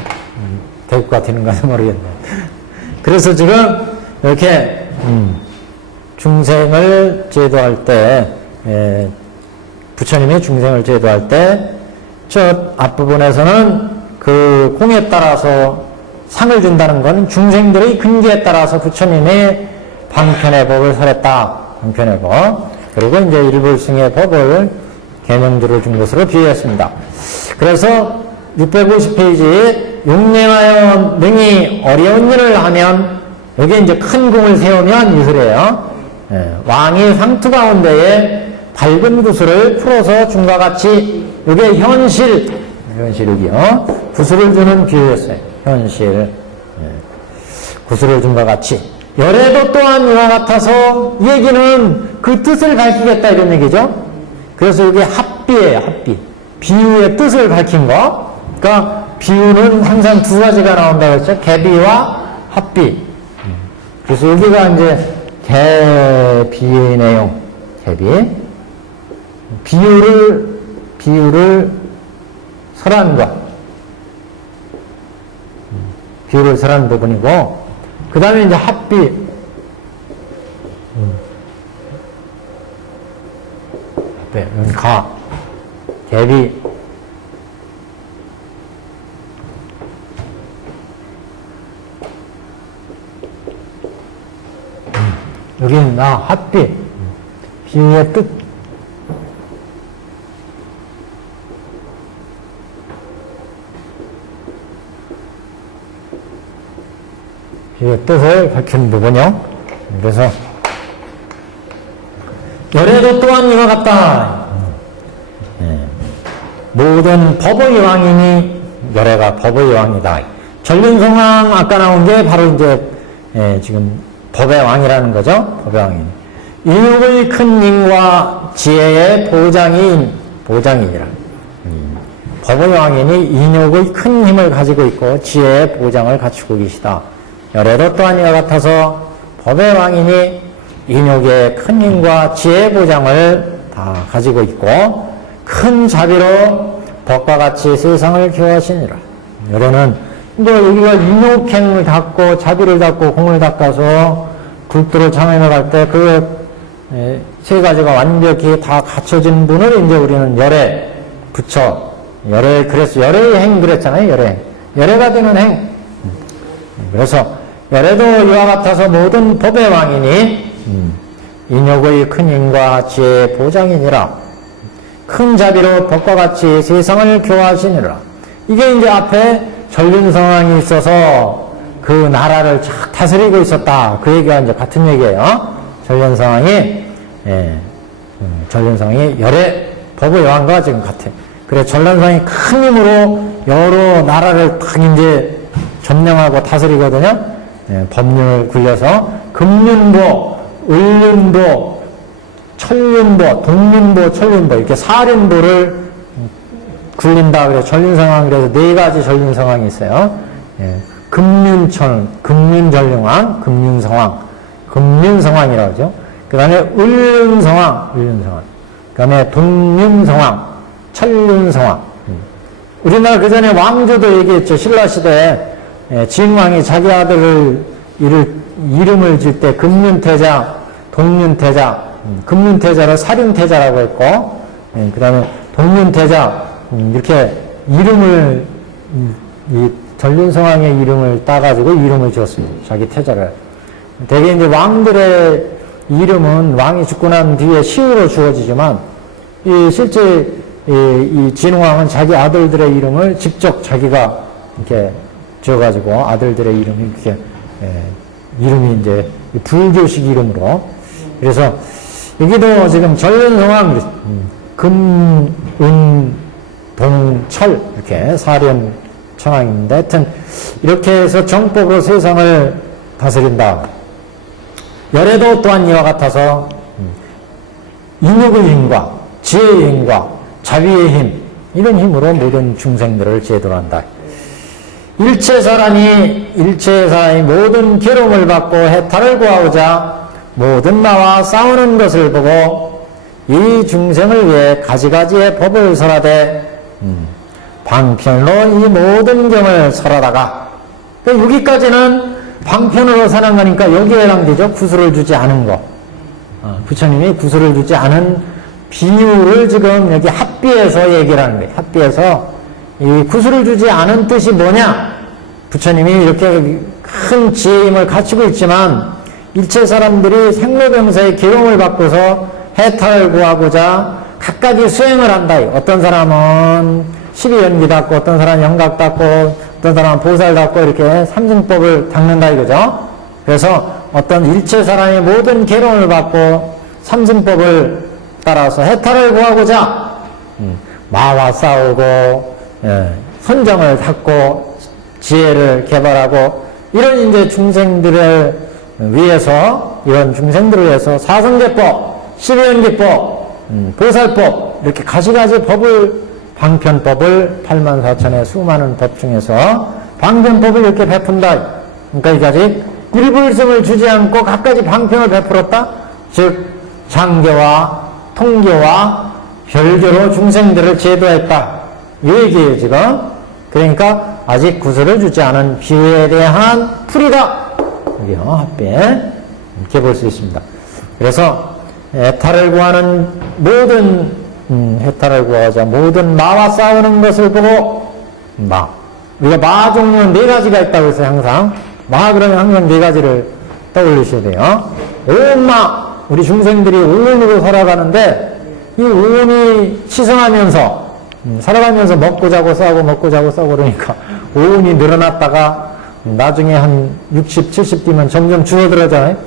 대국 같은가 모르겠네. 그래서 지금 이렇게 중생을 제도할 때 부처님이 중생을 제도할 때 저 앞부분에서는 그 공에 따라서 상을 준다는 건 중생들의 근기에 따라서 부처님의 방편의 법을 설했다. 방편의 법. 그리고 이제 일불승의 법을 계명주를 준 것으로 비유했습니다. 그래서 650페이지 용맹하여 능히 어려운 일을 하면 여기에 이제 큰 궁을 세우면 이슬이에요. 왕이 상투 가운데에 밝은 구슬을 풀어서 준과 같이 이게 현실이요. 구슬을 주는 비유였어요. 현실. 구슬을 준과 같이. 열애도 또한 이와 같아서 이 얘기는 그 뜻을 밝히겠다 이런 얘기죠. 그래서 이게 합비예요. 합비. 비유의 뜻을 밝힌 거. 그러니까 비유는 항상 두 가지가 나온다고 했죠. 개비와 합비. 그래서 여기가 이제 개비의 내용. 개비. 비유를 설한 것. 비유를 설한 부분이고, 그 다음에 이제 합비. 네, 가. 대비. 여기는 나, 합비. 비유의 뜻. 비유의 뜻을 밝힌 부분이요. 그래서, 열애도 또한 이와 같다. 모든 법의 왕이니 열애가 법의 왕이다. 전륜성왕 아까 나온 게 바로 이제 지금 법의 왕이라는 거죠. 법의 왕이니. 인육의 큰 힘과 지혜의 보장이니라. 법의 왕이니 인육의 큰 힘을 가지고 있고 지혜의 보장을 갖추고 계시다. 열애도 또한 이와 같아서 법의 왕이니 인육의 큰 힘과 지혜의 보장을 다 가지고 있고 큰 자비로 법과 같이 세상을 교화하시니라. 여러는 또 여기가 인욕행을 닦고 자비를 닦고 공을 닦아서 굴도를 장애를 갈 때 그 세 가지가 완벽히 다 갖춰진 분을 이제 우리는 열애 붙여 그래서 열애의 행 그랬잖아요. 열애가 되는 행. 그래서 열애도 이와 같아서 모든 법의 왕이니 인욕의 큰 힘과 지혜의 보장이니라. 큰 자비로 법과 같이 세상을 교화하시니라. 이게 이제 앞에 전륜성왕이 있어서 그 나라를 쫙 다스리고 있었다. 그 얘기가 이제 같은 얘기예요. 전륜성왕이 열애 법의 왕과 지금 같아. 그래 전륜성왕이 큰 힘으로 여러 나라를 딱 이제 점령하고 다스리거든요. 법률을 굴려서 금륜보, 을륜보, 천륜보, 동륜보, 천륜보 이렇게 4륜보를 굴린다. 그래서 전륜성왕 그래서 4가지 전륜성왕이 있어요. 금륜천, 금륜전륜왕, 금륜성왕이라고 하죠. 그 다음에 을륜성왕. 그 다음에 동륜성왕, 천륜성왕. 우리나라 그 전에 왕조도 얘기했죠. 신라시대에 진왕이 자기 아들을 이름을 질 때 금륜태자, 동륜태자, 금륜태자를 사륜태자라고 했고, 그 다음에 동륜태자, 이렇게 이름을, 이 전륜성왕의 이름을 따가지고 이름을 지었습니다. 자기 태자를. 대개 이제 왕들의 이름은 왕이 죽고 난 뒤에 시우로 주어지지만, 실제 이 진왕은 자기 아들들의 이름을 직접 자기가 이렇게 지어가지고 아들들의 이름이 이렇게, 이름이 이제 불교식 이름으로. 그래서 여기도 지금 전륜성왕, 금, 은, 동, 철, 이렇게 4련 천왕인데, 하여튼, 이렇게 해서 정법으로 세상을 다스린다. 열애도 또한 이와 같아서, 인욕의 힘과, 지혜의 힘과, 자비의 힘, 이런 힘으로 모든 중생들을 제도로 한다. 일체 사람이 모든 괴로움을 받고 해탈을 구하고자 모든 나와 싸우는 것을 보고 이 중생을 위해 가지가지의 법을 설하되 방편으로 이 모든 경을 설하다가 여기까지는 방편으로 사는 거니까 여기에 해당되죠. 구슬을 주지 않은 거. 부처님이 구슬을 주지 않은 비유를 지금 여기 합비에서 얘기를 하는 거예요. 합비에서 이 구슬을 주지 않은 뜻이 뭐냐? 부처님이 이렇게 큰 지혜의 힘을 갖추고 있지만 일체 사람들이 생로병사의 괴로움을 받고서 해탈을 구하고자 갖가지 수행을 한다. 어떤 사람은 12연기 닦고, 어떤 사람은 영각 닦고, 어떤 사람은 보살 닦고, 이렇게 삼승법을 닦는다 이거죠. 그래서 어떤 일체 사람이 모든 괴로움을 받고 삼승법을 따라서 해탈을 구하고자 마와 싸우고, 선정을 닦고, 지혜를 개발하고, 이런 이제 중생들을 위해서, 이런 중생들을 위해서 사성계법, 12연기법, 보살법, 이렇게 가지가지 법을, 방편법을 84,000의 수많은 법 중에서 방편법을 이렇게 베푼다. 그러니까 이게 아직 일불성을 주지 않고 갖가지 방편을 베풀었다? 즉, 장교와 통교와 별교로 중생들을 제도했다. 이 얘기예요, 지금. 그러니까 아직 구슬을 주지 않은 비유에 대한 풀이다. 여기요, 합배. 이렇게 볼 수 있습니다. 그래서 해탈을 구하는 모든 해탈을 구하자 모든 마와 싸우는 것을 보고 우리가 마 종류는 네 가지가 있다고 해서 항상 마 그러면 항상 네 가지를 떠올리셔야 돼요. 오온마 우리 중생들이 오온으로 살아가는데 이 오온이 치성하면서 살아가면서 먹고 자고 싸고 그러니까 오온이 늘어났다가 나중에 한 60, 70 뒤면 점점 줄어들어잖아요.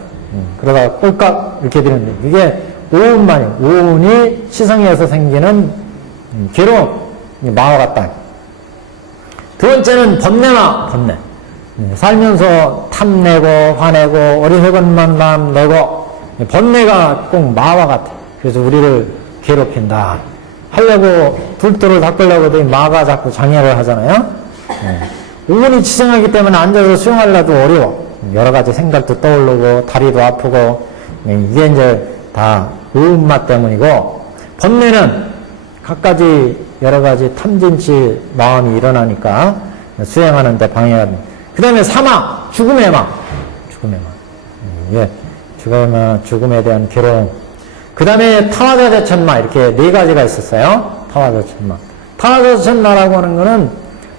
그러다가 꼴깍 이렇게 되는데 이게 오온만이에요. 오온이 치성해서 생기는 괴로움, 마와 같다. 두 번째는 번뇌마, 번뇌. 살면서 탐내고 화내고 어리석은 마음 내고 번뇌가 꼭 마와 같아. 그래서 우리를 괴롭힌다. 하려고 불도를 닦으려고 하더니 마가 자꾸 장애를 하잖아요. 오온이 치성하기 때문에 앉아서 수영하려도 어려워. 여러 가지 생각도 떠오르고 다리도 아프고 이게 이제 다 오온마 때문이고 번뇌는 갖가지 여러 가지 탐진치 마음이 일어나니까 수행하는 데 방해가 됩니다. 그 다음에 사마, 죽음의 마. 예, 죽음에 대한 괴로움. 그 다음에 타화자재천마 이렇게 네 가지가 있었어요. 타화자천마. 타화자천마라고 하는 거는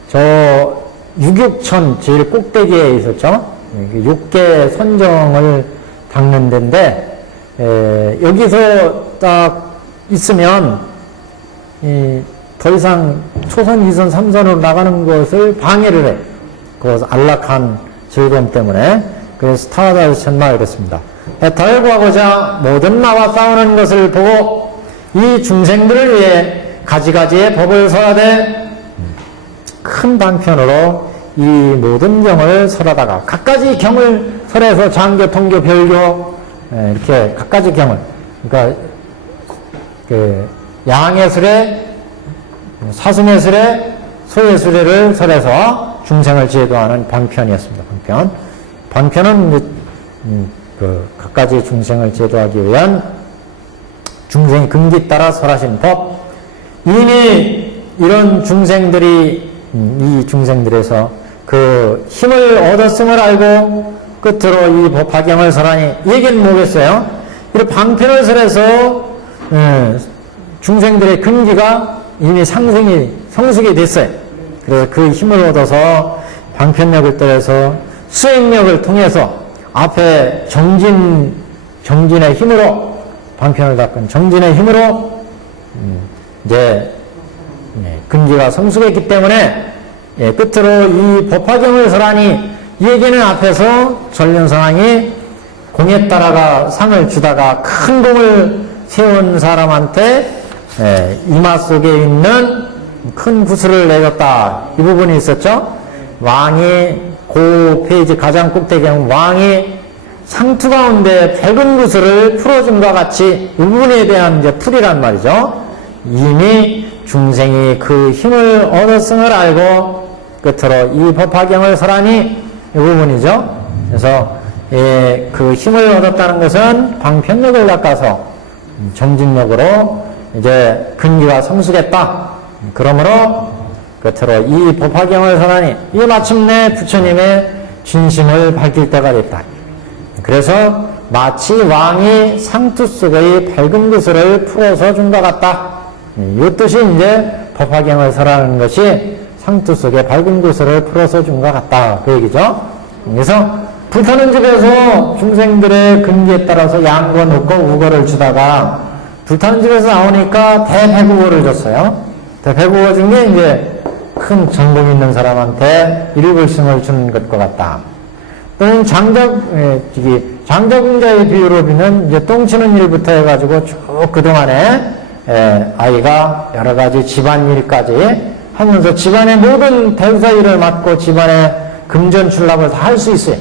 저 육육천 제일 꼭대기에 있었죠. 육계 선정을 닦는 데인데 여기서 딱 있으면 더 이상 초선, 2선, 3선으로 나가는 것을 방해를 해. 그것은 안락한 즐거움 때문에. 그래서 타화자재천마 이랬습니다. 해탈을 구하고자 모든 마와 싸우는 것을 보고 이 중생들을 위해 가지가지의 법을 설하되 큰 방편으로 이 모든 경을 설하다가 갖가지 경을 설해서 장교, 통교, 별교 이렇게 갖가지 경을 그러니까 그 양예술에 사승예술에 소예술에를 설해서 중생을 제도하는 방편이었습니다. 방편은 그 갖가지 중생을 제도하기 위한 중생의 근기 따라 설하신 법. 이미 이런 중생들이 이 중생들에서 그 힘을 얻었음을 알고 끝으로 이 법화경을 설하니 이 얘기는 뭐겠어요? 이런 방편을 설해서 중생들의 근기가 이미 성숙이 됐어요. 그래서 그 힘을 얻어서 방편력을 따라서 수행력을 통해서 앞에 정진의 힘으로 방편을 닦은 정진의 힘으로 이제 근기가 성숙했기 때문에 끝으로 이 법화경을 설하니 이 얘기는 앞에서 전륜선왕이 공에 따라가 상을 주다가 큰 공을 세운 사람한테 이마 속에 있는 큰 구슬을 내줬다. 이 부분이 있었죠. 왕이 그 페이지 가장 꼭대기에 왕이 상투 가운데 백은 구슬을 풀어준과 같이 이 부분에 대한 이제 풀이란 말이죠. 이미 중생이 그 힘을 얻었음을 알고 끝으로 이 법화경을 설하니 이 부분이죠. 그래서 그 힘을 얻었다는 것은 방편력을 닦아서 정진력으로 이제 근기가 성숙했다. 그러므로 끝으로 이 법화경을 설하니 이 마침내 부처님의 진심을 밝힐 때가 됐다. 그래서 마치 왕이 상투 속의 밝은 구슬을 풀어서 준 것 같다. 이 뜻이 이제 법화경을 설하는 것이 상투 속에 밝은 구슬을 풀어서 준 것 같다. 그 얘기죠. 그래서 불타는 집에서 중생들의 근기에 따라서 양과 녹고 우거를 주다가 불타는 집에서 나오니까 대배구거를 줬어요. 대배구거 준 게 이제 큰 전공 있는 사람한테 일불승을 주는 것과 같다. 또는 장자궁자의 비유로 비는 이제 똥치는 일부터 해가지고 쭉 그동안에 아이가 여러 가지 집안일까지 하면서 집안의 모든 대우사 일을 맡고 집안의 금전출납을 다 할 수 있어요.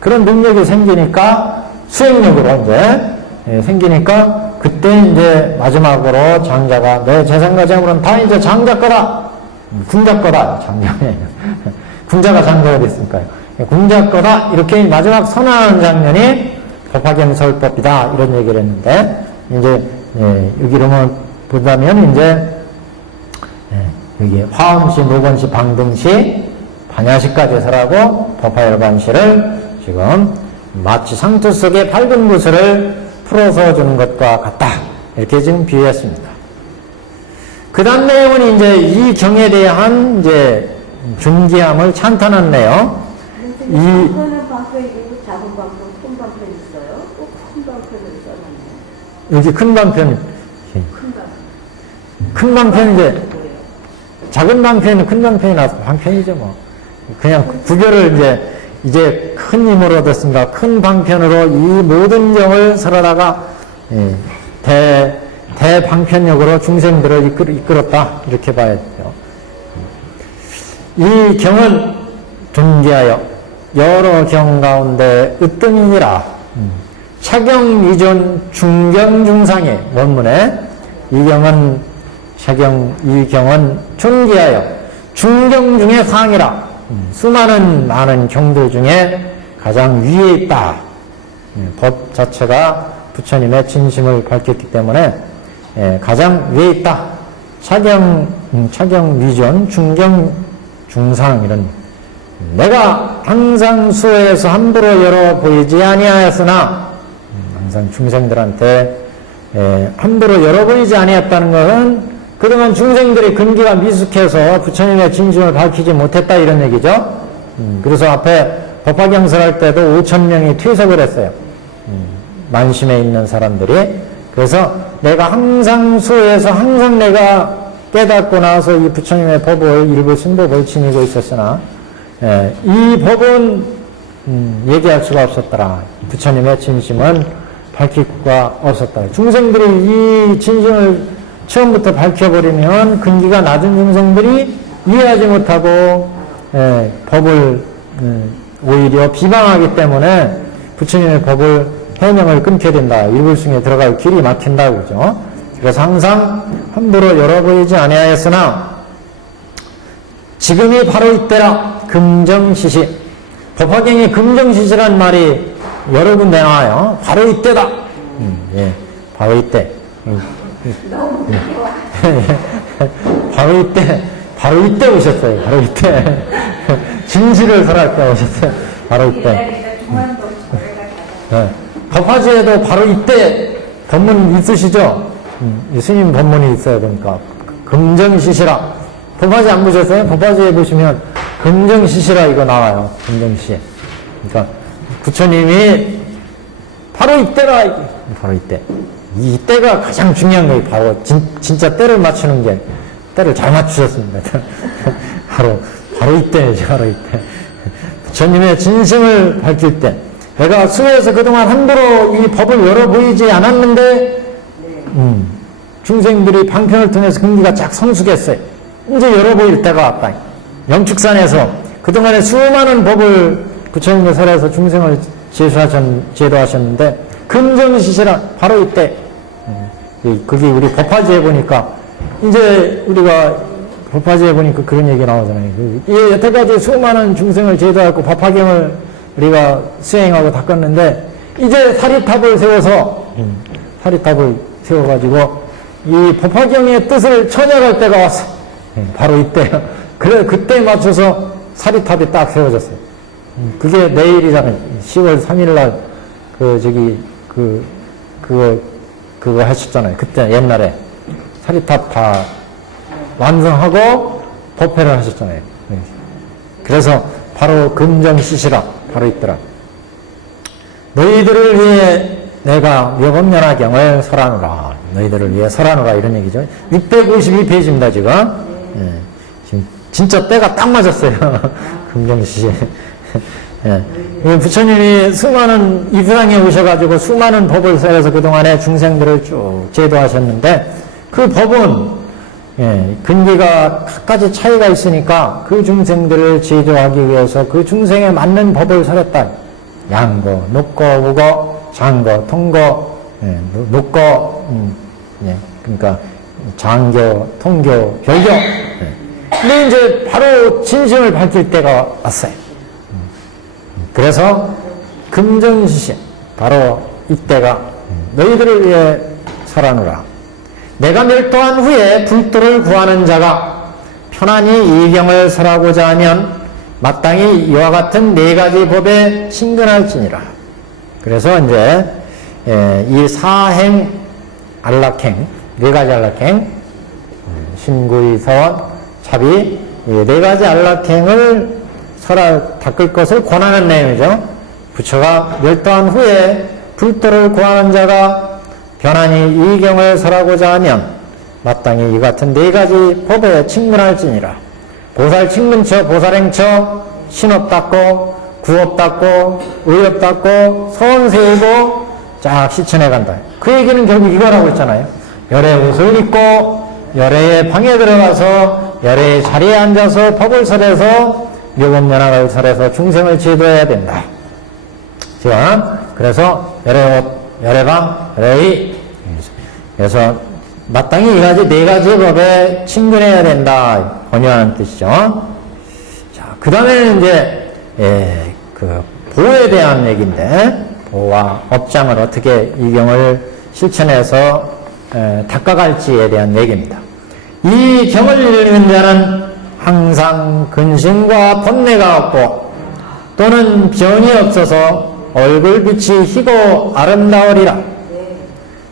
그런 능력이 생기니까 수행력으로 이제 생기니까 그때 이제 마지막으로 장자가 내 재산가장으로는 다 이제 장자 거다. 궁자 거다. 장자네. 궁자가 장자가 됐으니까요. 궁자 거다. 이렇게 마지막 선언하는 장면이 법화경설법이다. 이런 얘기를 했는데 이제 여기로 보자면 이제 여기 화엄시, 노건시, 방등시, 반야시까지 설하고 법화열반시를 지금 마치 상투 속에 밝은 구슬을 풀어서 주는 것과 같다. 이렇게 지금 비유했습니다. 그 다음 내용은 이제 이 경에 대한 이제 존귀함을 찬탄한네요. 이거는 방편이고 작은 방편, 큰 방편 있어요? 꼭 큰 방편을 써놨네요. 여기 큰 방편, 큰 방편인데 작은 방편은 큰 방편이 나서 방편이죠 뭐. 그냥 구별을 이제 큰 힘으로 얻었으니까 큰 방편으로 이 모든 경을 설하다가 대방편력으로 중생들을 이끌었다 이렇게 봐야 돼요. 이 경은 존귀하여 여러 경 가운데 으뜸이니라. 차경 위존 중경 중상의 원문에 이 경은 존귀하여 중경 중에 상이라. 수많은 경들 중에 가장 위에 있다. 법 자체가 부처님의 진심을 밝혔기 때문에 가장 위에 있다. 차경 위존, 중경, 중상 이런 내가 항상 수호에서 함부로 열어 보이지 아니하였으나 항상 중생들한테 함부로 열어 보이지 아니했다는 것은 그동안 중생들의 근기가 미숙해서 부처님의 진심을 밝히지 못했다 이런 얘기죠. 그래서 앞에 법화경설할 때도 5,000명이 퇴석을 했어요. 만심에 있는 사람들이. 그래서 내가 항상 수호해서 항상 내가 깨닫고 나서 이 부처님의 법을 일부 신법을 지니고 있었으나 이 법은 얘기할 수가 없었더라. 부처님의 진심은 밝힐 수가 없었다. 중생들이 이 진심을 처음부터 밝혀버리면 근기가 낮은 중생들이 이해하지 못하고 법을 오히려 비방하기 때문에 부처님의 법을 해명을 끊게 된다. 일불승에 들어갈 길이 막힌다. 그죠? 그래서 항상 함부로 열어보이지 아니하였으나 지금이 바로 이때라. 금정시시. 법화경에 금정시시란 말이 여러 군데 나와요. 바로 이때다. 바로 이때. 바로 이때 오셨어요. 바로 이때. 진실을 설할 때 오셨어요. 바로 이때. 법화지에도 바로 이때 법문 있으시죠? 스님 법문이 있어요. 그러니까 금정시시라. 법화지 안 보셨어요? 법화지에 보시면 금정시시라 이거 나와요. 금정시. 그러니까 부처님이 바로 이때라. 바로 이때. 이 때가 가장 중요한 거예요. 바로 진짜 때를 맞추는 게 때를 잘 맞추셨습니다. 바로 이때죠. 바로 이때. 부처님의 진심을 밝힐 때. 내가 수호에서 그동안 함부로 이 법을 열어 보이지 않았는데 중생들이 방편을 통해서 근기가 쫙 성숙했어요. 이제 열어 보일 때가 왔다. 영축산에서 그동안에 수많은 법을 부처님의 설에서 중생을 제도하셨는데 금정시시라 바로 이때. 그게 우리 법화지에 보니까 이제 우리가 법화지에 보니까 그런 얘기 나오잖아요. 여태까지 수많은 중생을 제도하고 법화경을 우리가 수행하고 닦았는데 이제 사리탑을 세워가지고 이 법화경의 뜻을 천역할 때가 왔어. 바로 이때요. 그래 그때 맞춰서 사리탑이 딱 세워졌어요. 그게 내일이잖아요. 10월 3일날 그거 하셨잖아요. 그때 옛날에 사리탑 다 완성하고 법회를 하셨잖아요. 그래서 바로 금정시시라 바로 있더라. 너희들을 위해 내가 묘법연화경을 설하노라. 너희들을 위해 설하노라 이런 얘기죠. 652페이지입니다 지금. 지금 진짜 때가 딱 맞았어요. 금정시시. 부처님이 수많은 이 세상에 오셔가지고 수많은 법을 써서 그동안에 중생들을 쭉 제도하셨는데 그 법은 근기가 각가지 차이가 있으니까 그 중생들을 제도하기 위해서 그 중생에 맞는 법을 설했다. 양거, 녹거, 우거, 장거, 통거, 녹거, 그러니까 장교, 통교, 결교. 근데 이제 바로 진심을 밝힐 때가 왔어요. 그래서 금정시시 바로 이때가 너희들을 위해 설하노라. 내가 멸도한 후에 불도를 구하는 자가 편안히 이 경을 설하고자 하면 마땅히 이와 같은 네 가지 법에 친근할지니라. 그래서 이제 이 사행 안락행, 네 가지 안락행, 신구의 서원, 자비, 이 네 가지 안락행을 설할 닦을 것을 권하는 내용이죠. 부처가 멸도한 후에 불도를 구하는 자가 변하니 이 경을 설하고자 하면 마땅히 이 같은 네 가지 법에 직문할지니라. 보살 직문처, 보살행처, 신업 닦고, 구업 닦고, 의업 닦고, 서원 세우고 쫙 실천해 간다. 그 얘기는 결국 이거라고 했잖아요. 열의 옷을 입고 열의 방에 들어가서 열의 자리에 앉아서 법을 설해서 묘법연학을 설해서 중생을 제도해야 된다. 자, 그래서 열의 옷, 열의 방, 열의 의. 그래서 마땅히 이 가지 네 가지 법에 친근해야 된다. 권유하는 뜻이죠. 자, 그 다음에는 이제 그 보에 대한 얘기인데, 보와 업장을 어떻게 이 경을 실천해서 닦아갈지에 대한 얘기입니다. 이 경을 읽는 자는 항상 근심과 번뇌가 없고 또는 병이 없어서 얼굴빛이 희고 아름다우리라.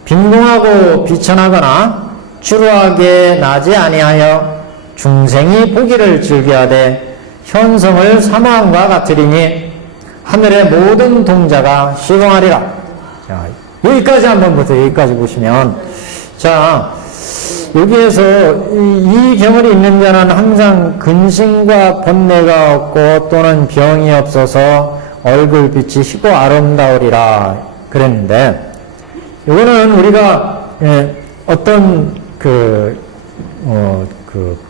빈궁하고 비천하거나 추루하게 나지 아니하여 중생이 보기를 즐겨하되 현성을 사모함과 같으리니 하늘의 모든 동자가 시공하리라. 자, 여기까지 한번 보세요. 여기까지 보시면, 자, 여기에서 이 경을 읽는 자는 항상 근심과 번뇌가 없고 또는 병이 없어서 얼굴빛이 희고 아름다우리라 그랬는데, 이거는 우리가 어떤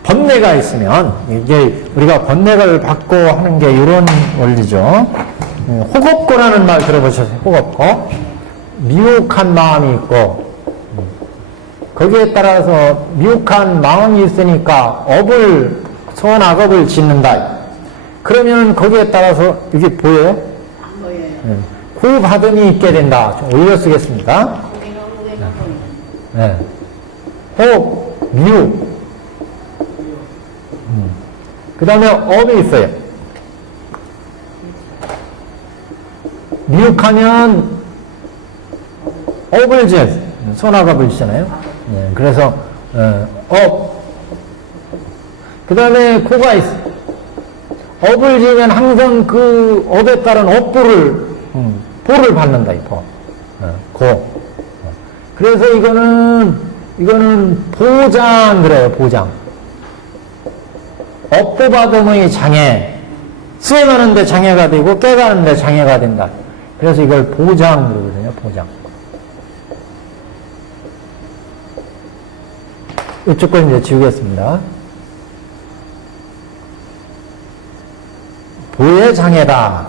번뇌가 있으면, 이게 우리가 번뇌를 받고 하는 게 이런 원리죠. 호겁고라는 말 들어보셨어요? 호겁고. 미혹한 마음이 있고, 거기에 따라서 미혹한 마음이 있으니까 소원 악업을 짓는다. 그러면 거기에 따라서 이게 보여요? 안 보여요. 그 받음이 있게 된다. 좀 올려 쓰겠습니다. 네. 호흡, 미혹. 그 다음에 업이 있어요. 미혹하면 업을 지어요. 손악업을 지잖아요. 네, 그래서 업. 그 다음에 고가 있어. 업을 지으면 항상 그 업에 따른 업보를 받는다. 이 법. 고. 그래서 이거는 보장 그래요. 보장. 업보받음의 장애. 수행하는데 장애가 되고 깨달는데 장애가 된다. 그래서 이걸 보장 그러거든요. 보장. 이쪽 거 이제 지우겠습니다. 보의 장애다.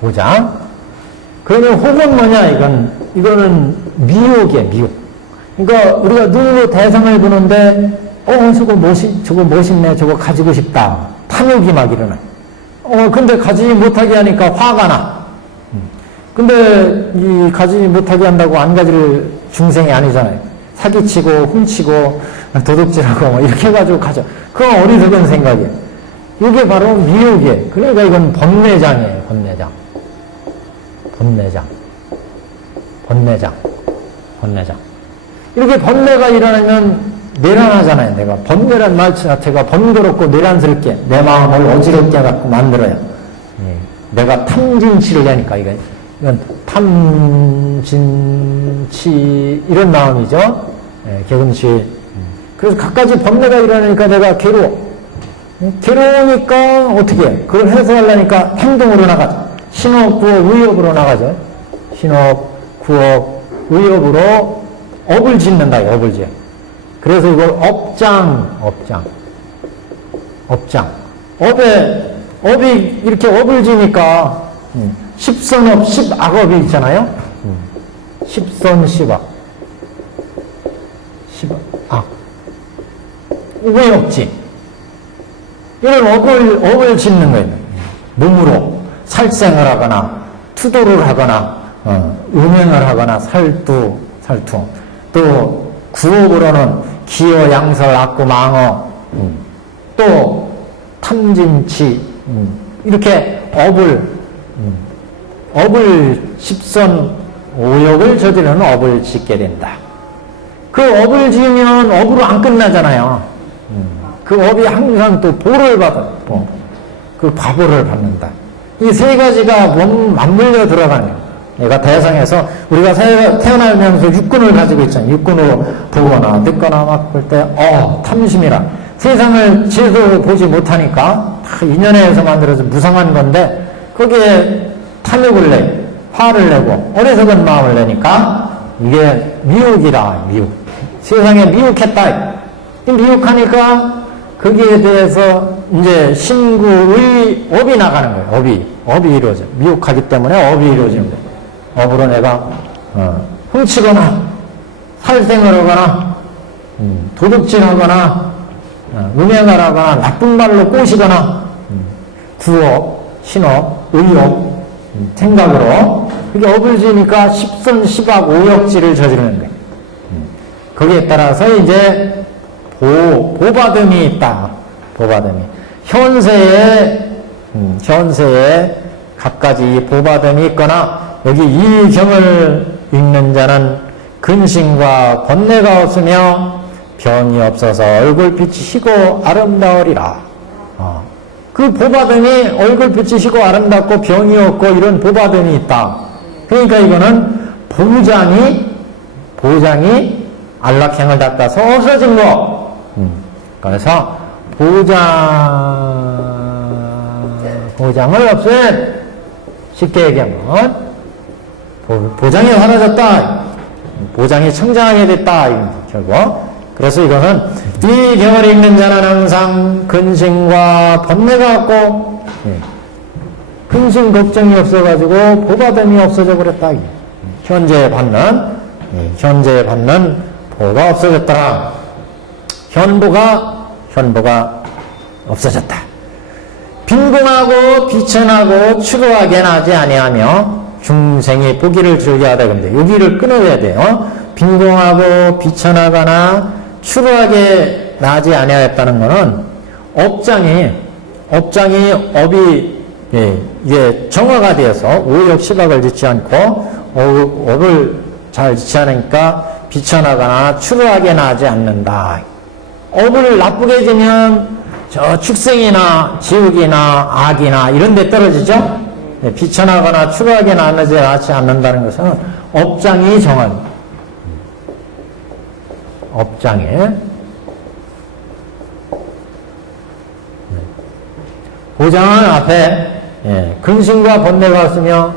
보장. 그러면 혹은 뭐냐, 이거는 미혹이에요, 미혹. 그러니까 우리가 눈으로 대상을 보는데, 저거 멋있네, 저거 가지고 싶다. 탐욕이 막 일어나. 근데 가지지 못하게 하니까 화가 나. 근데 이 가지지 못하게 한다고 안 가질 중생이 아니잖아요. 사기치고, 훔치고, 도둑질하고, 뭐 이렇게 해가지고 가져. 그건 어리석은 생각이에요. 이게 바로 미혹이에요. 그러니까 이건 번뇌장이에요, 번뇌장. 번뇌장. 이렇게 번뇌가 일어나면 내란하잖아요. 내가 번뇌란 말 자체가 번거롭고 내란스럽게 내 마음을 어지럽게 갖고 만들어요. 내가 탐진치를 하니까 이건 탐진치 이런 마음이죠. 개근치. 그래서 갖가지 번뇌가 일어나니까 내가 괴로워. 괴로우니까 어떻게 해? 그걸 해소하려니까 행동으로 나가죠. 신업, 구업, 의업으로 나가죠. 신업, 구업, 의업으로 업을 짓는다. 업을 지어. 그래서 이걸 업장. 업이 이렇게 업을 지니까 십선업, 십악업이 있잖아요. 십선, 십악. 십악. 의업지. 이런 업을 짓는 거예요. 몸으로 살생을 하거나, 투도를 하거나, 음행을 하거나, 살투. 또, 구업으로는 기어, 양설, 악구, 망어, 또, 탐진치, 이렇게 업을 십선 오욕을 저지르는 업을 짓게 된다. 그 업을 지으면 업으로 안 끝나잖아요. 그 업이 항상 또 보를 받고 그 과보를 받는다. 이 세 가지가 맞물려 들어가는 거예요. 얘가 대상에서 우리가 태어나면서 육군을 가지고 있잖아요. 육군으로 보거나 듣거나 막 볼 때 탐심이라 세상을 제대로 보지 못하니까 다 인연에서 만들어서 무상한 건데 거기에 탐욕을 내 화를 내고 어리석은 마음을 내니까 이게 미혹이다. 미혹. 세상에 미혹했다. 미혹하니까 거기에 대해서 이제 신구의 업이 나가는 거예요. 업이 이루어져. 미혹하기 때문에 업이 이루어지는 거예요. 업으로 내가 훔치거나 살생을 하거나 도둑질하거나 음행을 하거나 나쁜 말로 꼬시거나 구업, 신업, 의욕, 생각으로 그게 업을 지으니까 십선, 십악, 오역질을 저지르는 거예요. 거기에 따라서 이제 보받음이 있다. 보받음이. 현세에 갖가지 보받음이 있거나 여기 이 경을 읽는 자는 근심과 번뇌가 없으며 병이 없어서 얼굴빛이 희고 아름다우리라. 그 보받음이 얼굴빛이 희고 아름답고 병이 없고 이런 보받음이 있다. 그러니까 이거는 보장이 안락행을 닦아서 없어진 거. 그래서 보장을 없앤 쉽게 얘기하면 보장이 사라졌다. 보장이 청정하게 됐다. 결국. 그래서 이거는 이 경을 읽는 자는 항상 근심과 번뇌가 없고 근심 걱정이 없어가지고 보받음이 없어져 버렸다. 현재 받는 보가 없어졌더라. 현보가 없어졌다. 빈궁하고 비천하고 추로하게 나지 아니하며 중생이 보기를 즐겨야 되는데 여기를 끊어야 돼요. 빈궁하고 비천하거나 추로하게 나지 아니하였다는 것은 업이 이게 정화가 되어서 오역 시각을 짓지 않고 업을 잘 짓지 않으니까 비천하거나 추로하게 나지 않는다. 업을 나쁘게 지면 저 축생이나 지옥이나 악이나 이런 데 떨어지죠? 비천하거나 추로하게 나지 않는다는 것은 업장이 정한 업장에 보장은 앞에 근심과 번뇌가 없으며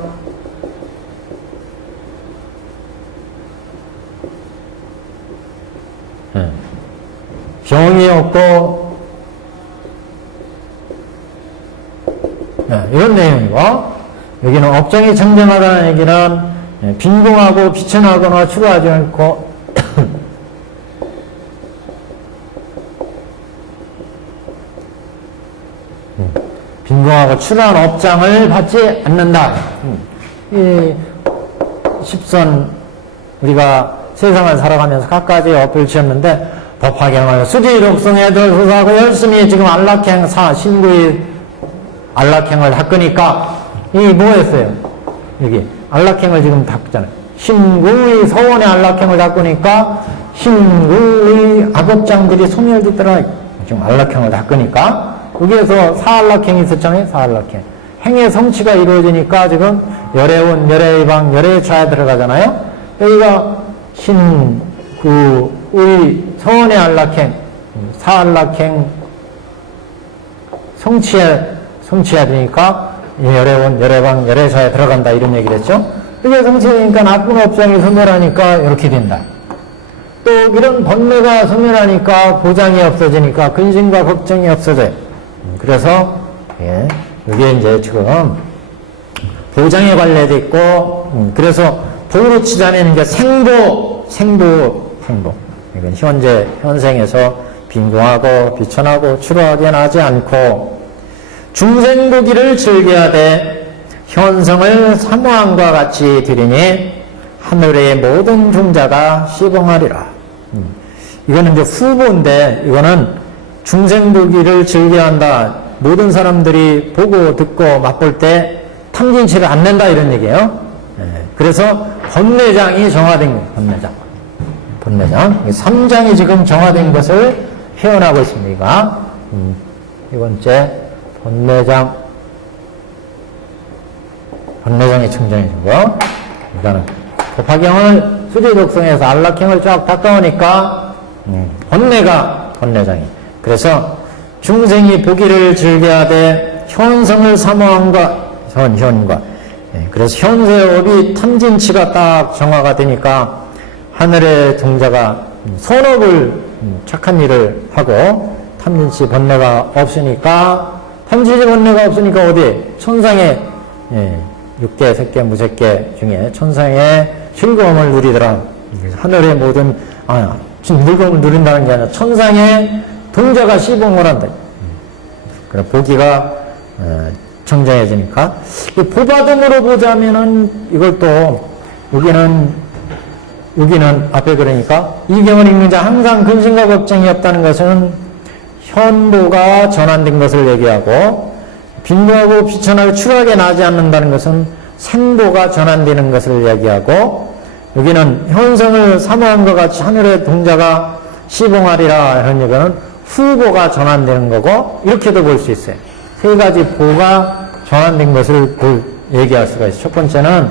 병이 없고 이런 내용이고 여기는 업장이 청정하다는 얘기는 빈궁하고 비천하거나 추로하지 않고 빈궁하고 추로한 업장을 받지 않는다. 이 십선 우리가 세상을 살아가면서 갖가지 업을 지었는데 법화경을 수지록성에 들어서고 열심히 지금 안락행 신구의 안락행을 닦으니까 이 뭐였어요? 여기 안락행을 지금 닦잖아요. 신구의 서원의 안락행을 닦으니까 신구의 악업장들이 소멸됐더라. 지금 안락행을 닦으니까 여기에서 사안락행이 있었잖아요. 사안락행. 행의 성취가 이루어지니까 지금 열애원, 열애방, 열애좌에 들어가잖아요. 여기가 신구의 서원의 안락행, 사안락행 성취해야 되니까 열애원, 열애방, 열애좌에 들어간다 이런 얘기를 했죠. 이게 성취되니까 나쁜 업장이 소멸하니까 이렇게 된다. 또 이런 번뇌가 소멸하니까 보장이 없어지니까 근심과 걱정이 없어져요. 그래서 이게 이제 지금 보장에 관련돼 있고 그래서 보로 치자면 이제 생보 이건 현생에서 빈궁하고 비천하고 추로하게 나지 않고 중생보기를 즐겨야 돼 현성을 사모함과 같이 드리니 하늘의 모든 종자가 시봉하리라. 이거는 이제 후보인데 이거는 중생보기를 즐겨야 한다. 모든 사람들이 보고 듣고 맛볼 때 탐진치를 안 낸다 이런 얘기예요. 그래서 번뇌장이 정화된 거예요. 번뇌장. 3장이 지금 정화된 것을 표현하고 있습니다. 이번째 번뇌장이 청정해진 거. 일단은 법화경을 수지독성에서 안락형을 쫙 닦아오니까 번뇌장이. 그래서 중생이 보기를 즐겨하되 현성을 사모함과 현과. 그래서 현세업이 탐진치가 딱 정화가 되니까 하늘의 동자가 선업을 착한 일을 하고 탐진치 번뇌가 없으니까 어디 천상의 육계, 색계, 무색계 중에 천상의 즐거움을 누리더라. 하늘의 모든 즐거움을 누린다는 게 아니라 천상의 동자가 시봉을 한다. 그래 보기가 청정해지니까 보바등으로 보자면은 이걸 또 여기는 앞에 그러니까 이 경을 읽는 자 항상 근심과 걱정이 없다는 것은 현보가 전환된 것을 얘기하고 빈곤하고 비천하고 추락에 나지 않는다는 것은 생보가 전환되는 것을 얘기하고 여기는 현성을 사모한 것 같이 하늘의 동자가 시봉하리라 이런 얘기는 후보가 전환되는 거고 이렇게도 볼 수 있어요. 세 가지 보가 전환된 것을 얘기할 수가 있어요. 첫 번째는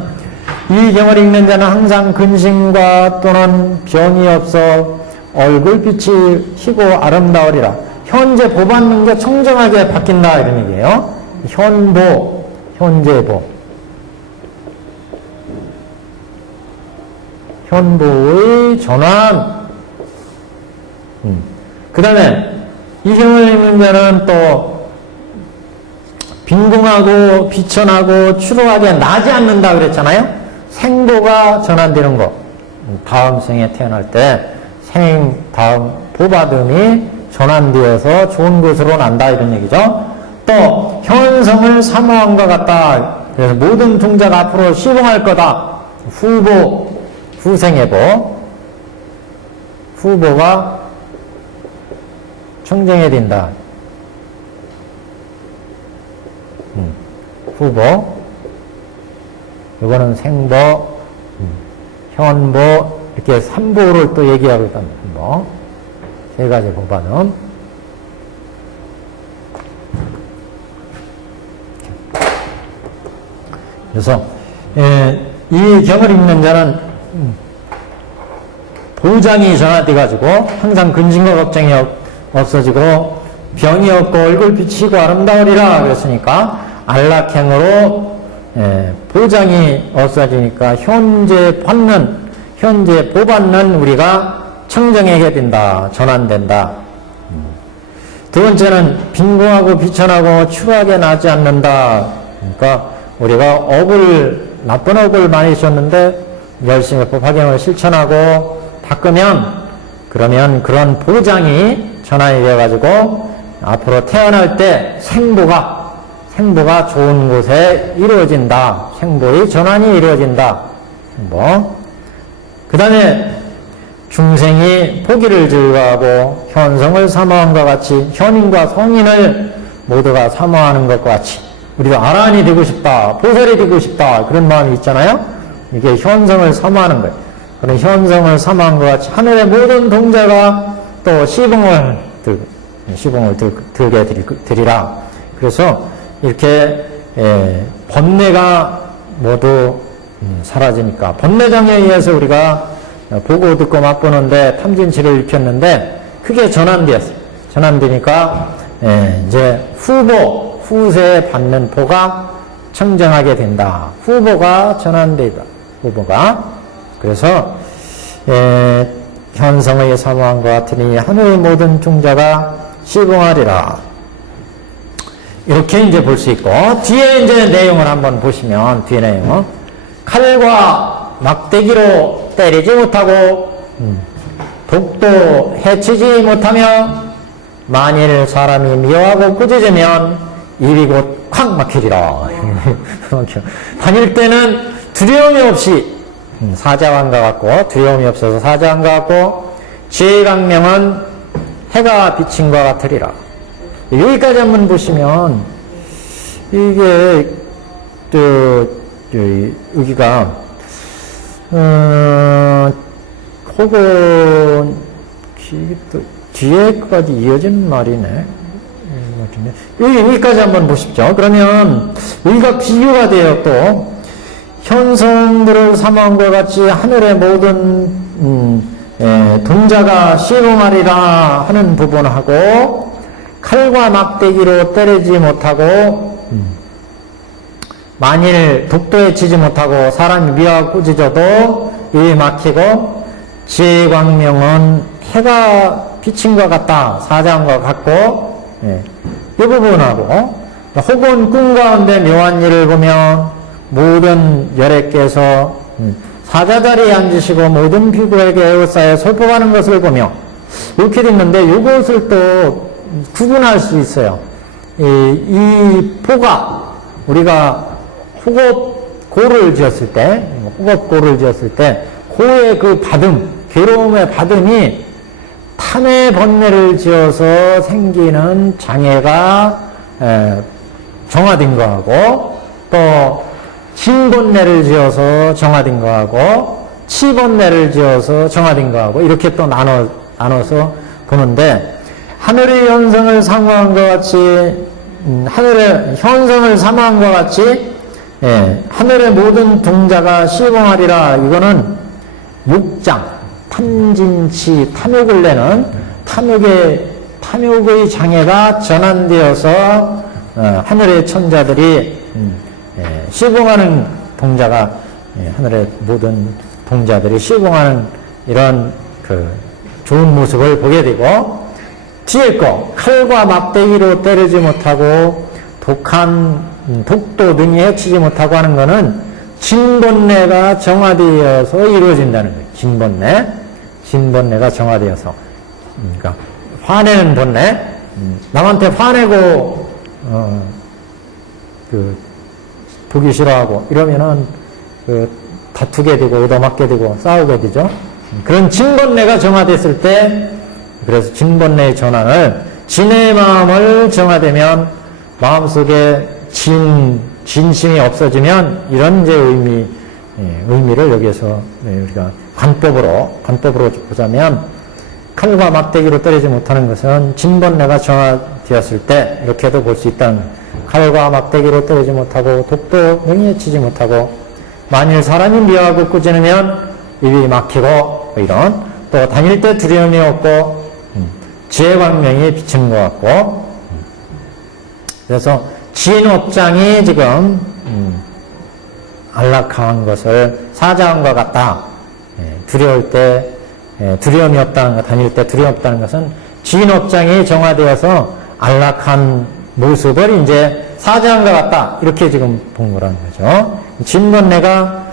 이 경을 읽는 자는 항상 근심과 또는 병이 없어 얼굴빛이 희고 아름다우리라. 현재 보 받는 게 청정하게 바뀐다 이런 얘기예요. 현보, 현재보. 현보의 전환. 그 다음에 이 경을 읽는 자는 또 빈궁하고 비천하고 추로하게 나지 않는다 그랬잖아요. 생보가 전환되는 거. 다음 생에 태어날 때 다음 보받음이 전환되어서 좋은 것으로 난다 이런 얘기죠. 또 현성을 사모한 것 같다. 그래서 모든 동자가 앞으로 시봉할 거다. 후생의 보. 후보가 청정해야 된다. 후보. 이거는 생보, 현보, 이렇게 3보를 또 얘기하고 있다. 세 가지 보반은. 그래서, 이 경을 읽는 자는 보장이 전환돼가지고 항상 근심과 걱정이 없어지고 병이 없고 얼굴빛이 희고 아름다우리라 그랬으니까 안락행으로 보장이 없어지니까 현재 보받는 우리가 청정하게 된다. 전환된다. 두 번째는 빈궁하고 비천하고 추하게 나지 않는다. 그러니까 우리가 나쁜 업을 많이 줬는데 열심히 법화경을 실천하고 그러면 그런 보장이 전환이 되어가지고 앞으로 태어날 때 생보가 좋은 곳에 이루어진다. 생보의 전환이 이루어진다. 그 다음에 중생이 보기를 즐거워하고 현성을 사모함과 같이 현인과 성인을 모두가 사모하는 것과 같이 우리가 아란이 되고 싶다. 보살이 되고 싶다. 그런 마음이 있잖아요. 이게 현성을 사모하는 거예요. 그런 현성을 사모한 것 같이 하늘의 모든 동자가 또 시봉을 들게 드리라. 그래서 이렇게 번뇌가 모두 사라지니까 번뇌장에 의해서 우리가 보고 듣고 맛보는데 탐진치를 입혔는데 그게 전환되었어요. 전환되니까 이제 후세 받는 보가 청정하게 된다. 후보가 전환되다. 후보가. 그래서 현성의 사모한 것 같으니 하늘의 모든 종자가 시봉하리라. 이렇게 이제 볼 수 있고 뒤에 이제 내용을 한번 보시면 뒤에 내용 칼과 막대기로 때리지 못하고 독도 해치지 못하며 만일 사람이 미워하고 꾸짖으면 입이 곧 콱 막히리라. 다닐 때는 두려움이 없이 사자왕과 같고 두려움이 없어서 사자왕과 같고 지혜의 강명은 해가 비친 것 같으리라. 여기까지 한번 보시면, 이게, 여기가, 혹은, 이게 또, 뒤에까지 이어지는 말이네. 여기까지 한번 보십시오. 그러면, 여기가 비교가 돼요, 또. 현성들을 사모함과 같이 하늘의 모든, 동자가 시범하리라 하는 부분하고, 칼과 막대기로 때리지 못하고, 만일 독도에 치지 못하고 사람이 미화가 꾸짖어도 입이 막히고 지혜의 광명은 해가 비친 것 같다. 사자함과 같고 이 부분하고 혹은 꿈 가운데 묘한 일을 보며 모든 열애께서 사자자리에 앉으시고 모든 피구에게 에워싸여 솔포하는 것을 보며 이렇게 됐는데 이것을 또 구분할 수 있어요. 이 포가 우리가 호겁고를 지었을 때, 고의 그 받음, 괴로움의 받음이 탐의 번뇌를 지어서 생기는 장애가 정화된 거하고, 또 진번뇌를 지어서 정화된 거하고, 치번뇌를 지어서 정화된 거하고, 이렇게 또 나눠서 보는데, 하늘의 현성을 사모한 것 같이, 하늘의 현성을 사모한 것 같이, 하늘의 모든 동자가 시범하리라. 이거는 욕장, 탐진치, 탐욕을 내는 탐욕의 장애가 전환되어서 하늘의 천자들이 시범하는 동자가 하늘의 모든 동자들이 시범하는 이런 그 좋은 모습을 보게 되고 뒤에 거 칼과 막대기로 때리지 못하고 독도 등이 해치지 못하고 하는 것은 진번뇌가 정화되어서 이루어진다는 거예요. 진번뇌가 정화되어서 그러니까 화내는 번뇌 남한테 화내고 보기 싫어하고 이러면은 다투게 되고 얻어맞게 되고 싸우게 되죠. 그런 진번뇌가 정화됐을 때 그래서 진번뇌의 전환을 진의 마음을 정화되면 마음속에 진심이 없어지면 이런 이제 의미를 여기에서 우리가 관법으로 보자면 칼과 막대기로 때리지 못하는 것은 진번뇌가 정화되었을 때 이렇게도 볼 수 있다는 거예요. 칼과 막대기로 때리지 못하고 독도 능히 해치지 못하고 만일 사람이 미워하고 꾸짖으면 입이 막히고 이런 또 다닐 때 두려움이 없고 지혜 광명이 비치는 것 같고 그래서 진업장이 지금 안락한 것을 사자함과 같다. 두려울 때 두려움이 없다는 것, 다닐 때 두려움 없다는 것은 진업장이 정화되어서 안락한 모습을 이제 사자함과 같다. 이렇게 지금 본 거라는 거죠. 진번뇌가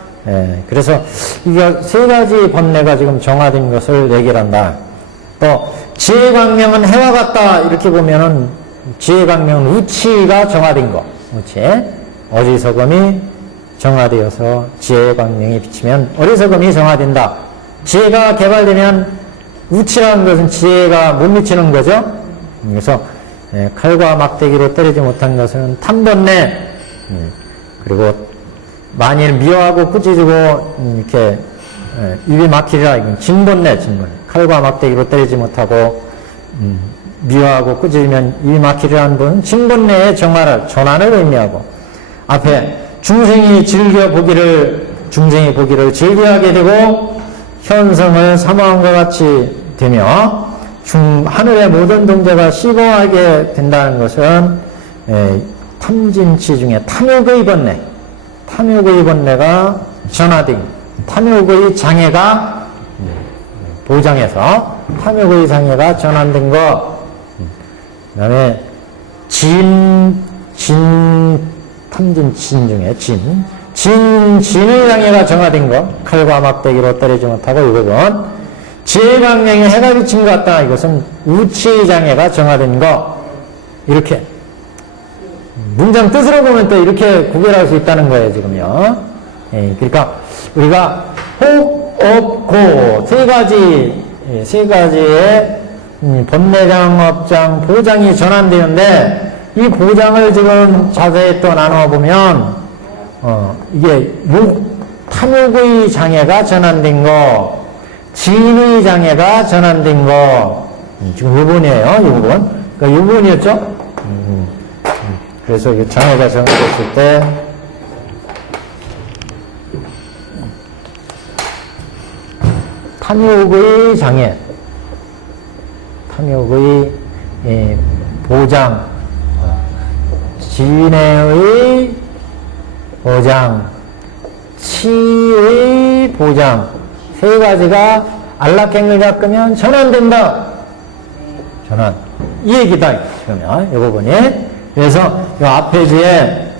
그래서 이게 세 가지 번뇌가 지금 정화된 것을 얘기를 한다. 또 지혜 광명은 해와 같다. 이렇게 보면은 지혜 광명은 우치가 정화된 거. 우치. 어리석음이 정화되어서 지혜의 광명이 비치면 어리석음이 정화된다. 지혜가 개발되면 우치라는 것은 지혜가 못 미치는 거죠. 그래서 칼과 막대기로 때리지 못한 것은 탐번뇌 그리고 만일 미워하고 꾸짖고 이렇게 입이 막히리라 이건 진번뇌. 칼과 막대기로 때리지 못하고 미워하고 꾸짖으면 입이 막히리라는 분은 진번뇌의 전환을 의미하고 앞에 중생이 보기를 즐겨하게 되고 현성을 사모함과 같이 되며 하늘의 모든 동자가 시범하게 된다는 것은 탐진치 중에 탐욕의 번뇌가 전화된 탐욕의 장애가 보장해서 탐욕의 장애가 전환된 것 그 다음에 탐진친 중에 진의 장애가 정화된 것 칼과 막대기로 때리지 못하고 이 부분 지혜 광명에 해가 비친 것 같다. 이것은 우치 장애가 정화된 것 이렇게 문장 뜻으로 보면 또 이렇게 구별할 수 있다는 거예요 지금요. 그러니까 우리가 혹, 업, 고 세 가지의 본내장업장 보장이 전환되는데 이 보장을 지금 자세히 또 나눠보면 이게 탐욕의 장애가 전환된 거, 지인의 장애가 전환된 거, 지금 이 부분이에요. 이 부분. 그러니까 이 부분이었죠. 그래서 이 장애가 전환됐을 때 탐욕의 장애, 탐욕의 보장, 진해의 보장, 치의 보장, 세 가지가 안락행을 닦으면 전환된다. 전환. 이 얘기다. 지금요. 이 부분이. 그래서 이 앞에 이제,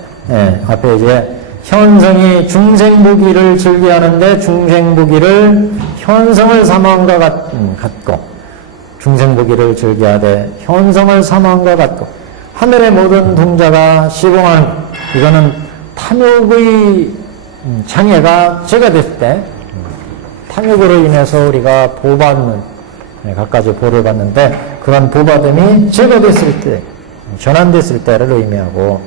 앞에 이제 현성이 중생부기를 즐겨하는데 중생부기를 현성을 사모함과 같고, 중생부기를 즐겨하되 현성을 사모함과 같고, 하늘의 모든 동자가 시공하는, 이거는 탐욕의 장애가 제거됐을 때, 탐욕으로 인해서 우리가 보받는, 갖가지 보를 받는데, 그런 보받음이 제거됐을 때, 전환됐을 때를 의미하고,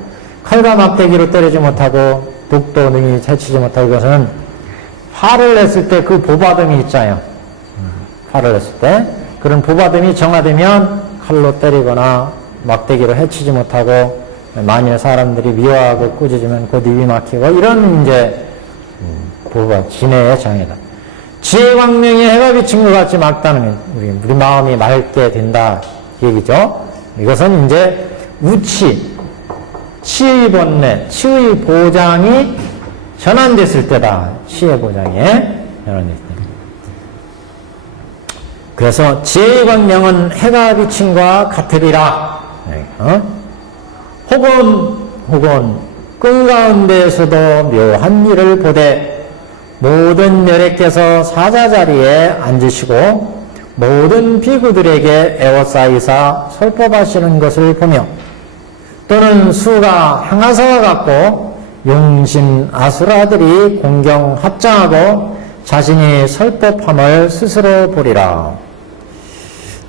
칼과 막대기로 때리지 못하고, 독도 능히 해치지 못하고, 이것은 화를 냈을 때 그 보받음이 있잖아요. 화를 냈을 때. 그런 보받음이 정화되면 칼로 때리거나 막대기로 해치지 못하고, 만일 사람들이 미워하고 꾸짖으면 곧 입이 막히고, 이런 이제, 진해의 장애다. 지혜 광명이 해가 비친 것 같이 맑다는, 우리 마음이 맑게 된다. 얘기죠. 이것은 이제 우치, 치의 번뇌, 치의 보장이 전환됐을 때다. 치의 보장에 전환됐을 때. 그래서 지혜의 광명은 해가 비친과 같으리라. 혹은 끈 가운데에서도 묘한 일을 보되 모든 멸액께서 사자 자리에 앉으시고 모든 비구들에게 에워싸이사 설법하시는 것을 보며 또는 수가 향하사와 같고 용신 아수라들이 공경 합장하고 자신이 설법함을 스스로 보리라.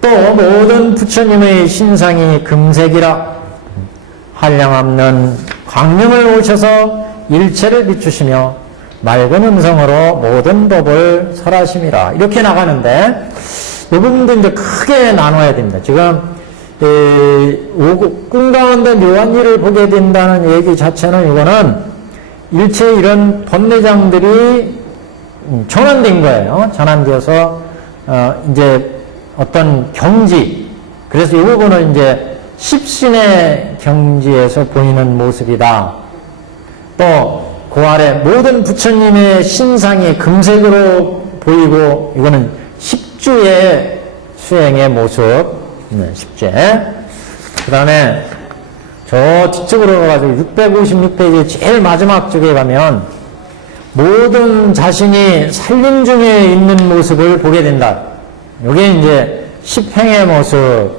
또 모든 부처님의 신상이 금색이라 한량없는 광명을 오셔서 일체를 비추시며 맑은 음성으로 모든 법을 설하심이라. 이렇게 나가는데 이 부분도 이제 크게 나눠야 됩니다. 지금 꿈 가운데 묘한 일을 보게 된다는 얘기 자체는 이거는 일체 이런 번뇌장들이 전환된 거예요. 전환되어서 이제 어떤 경지, 그래서 이 부분은 이제 십신의 경지에서 보이는 모습이다. 또 그 아래 모든 부처님의 신상이 금색으로 보이고, 이거는 십주의 수행의 모습, 십죄. 그 다음에 저 뒤쪽으로 가가지고 656페이지 제일 마지막 쪽에 가면 모든 자신이 살림 중에 있는 모습을 보게 된다. 이게 이제 십행의 모습.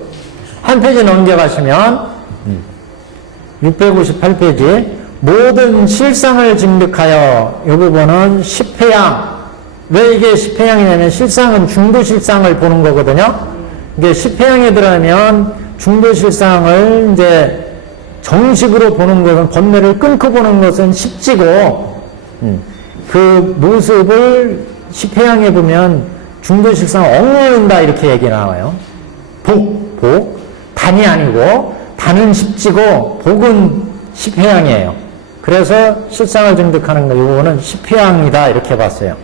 한 페이지 넘겨가시면 658페이지 모든 실상을 증득하여, 이 부분은 십회양. 왜 이게 십회양이냐면 실상은 중도실상을 보는 거거든요. 이게 십회양에 들어가면 중도실상을 이제 정식으로 보는 것은, 번뇌를 끊고 보는 것은 십지고, 그 모습을 십회양에 보면 중도실상 억누른다 이렇게 얘기 나와요. 복. 단이 아니고 단은 십지고 복은 십회양이에요. 그래서 실상을 증득하는 거, 이 부분은 십회양이다 이렇게 봤어요.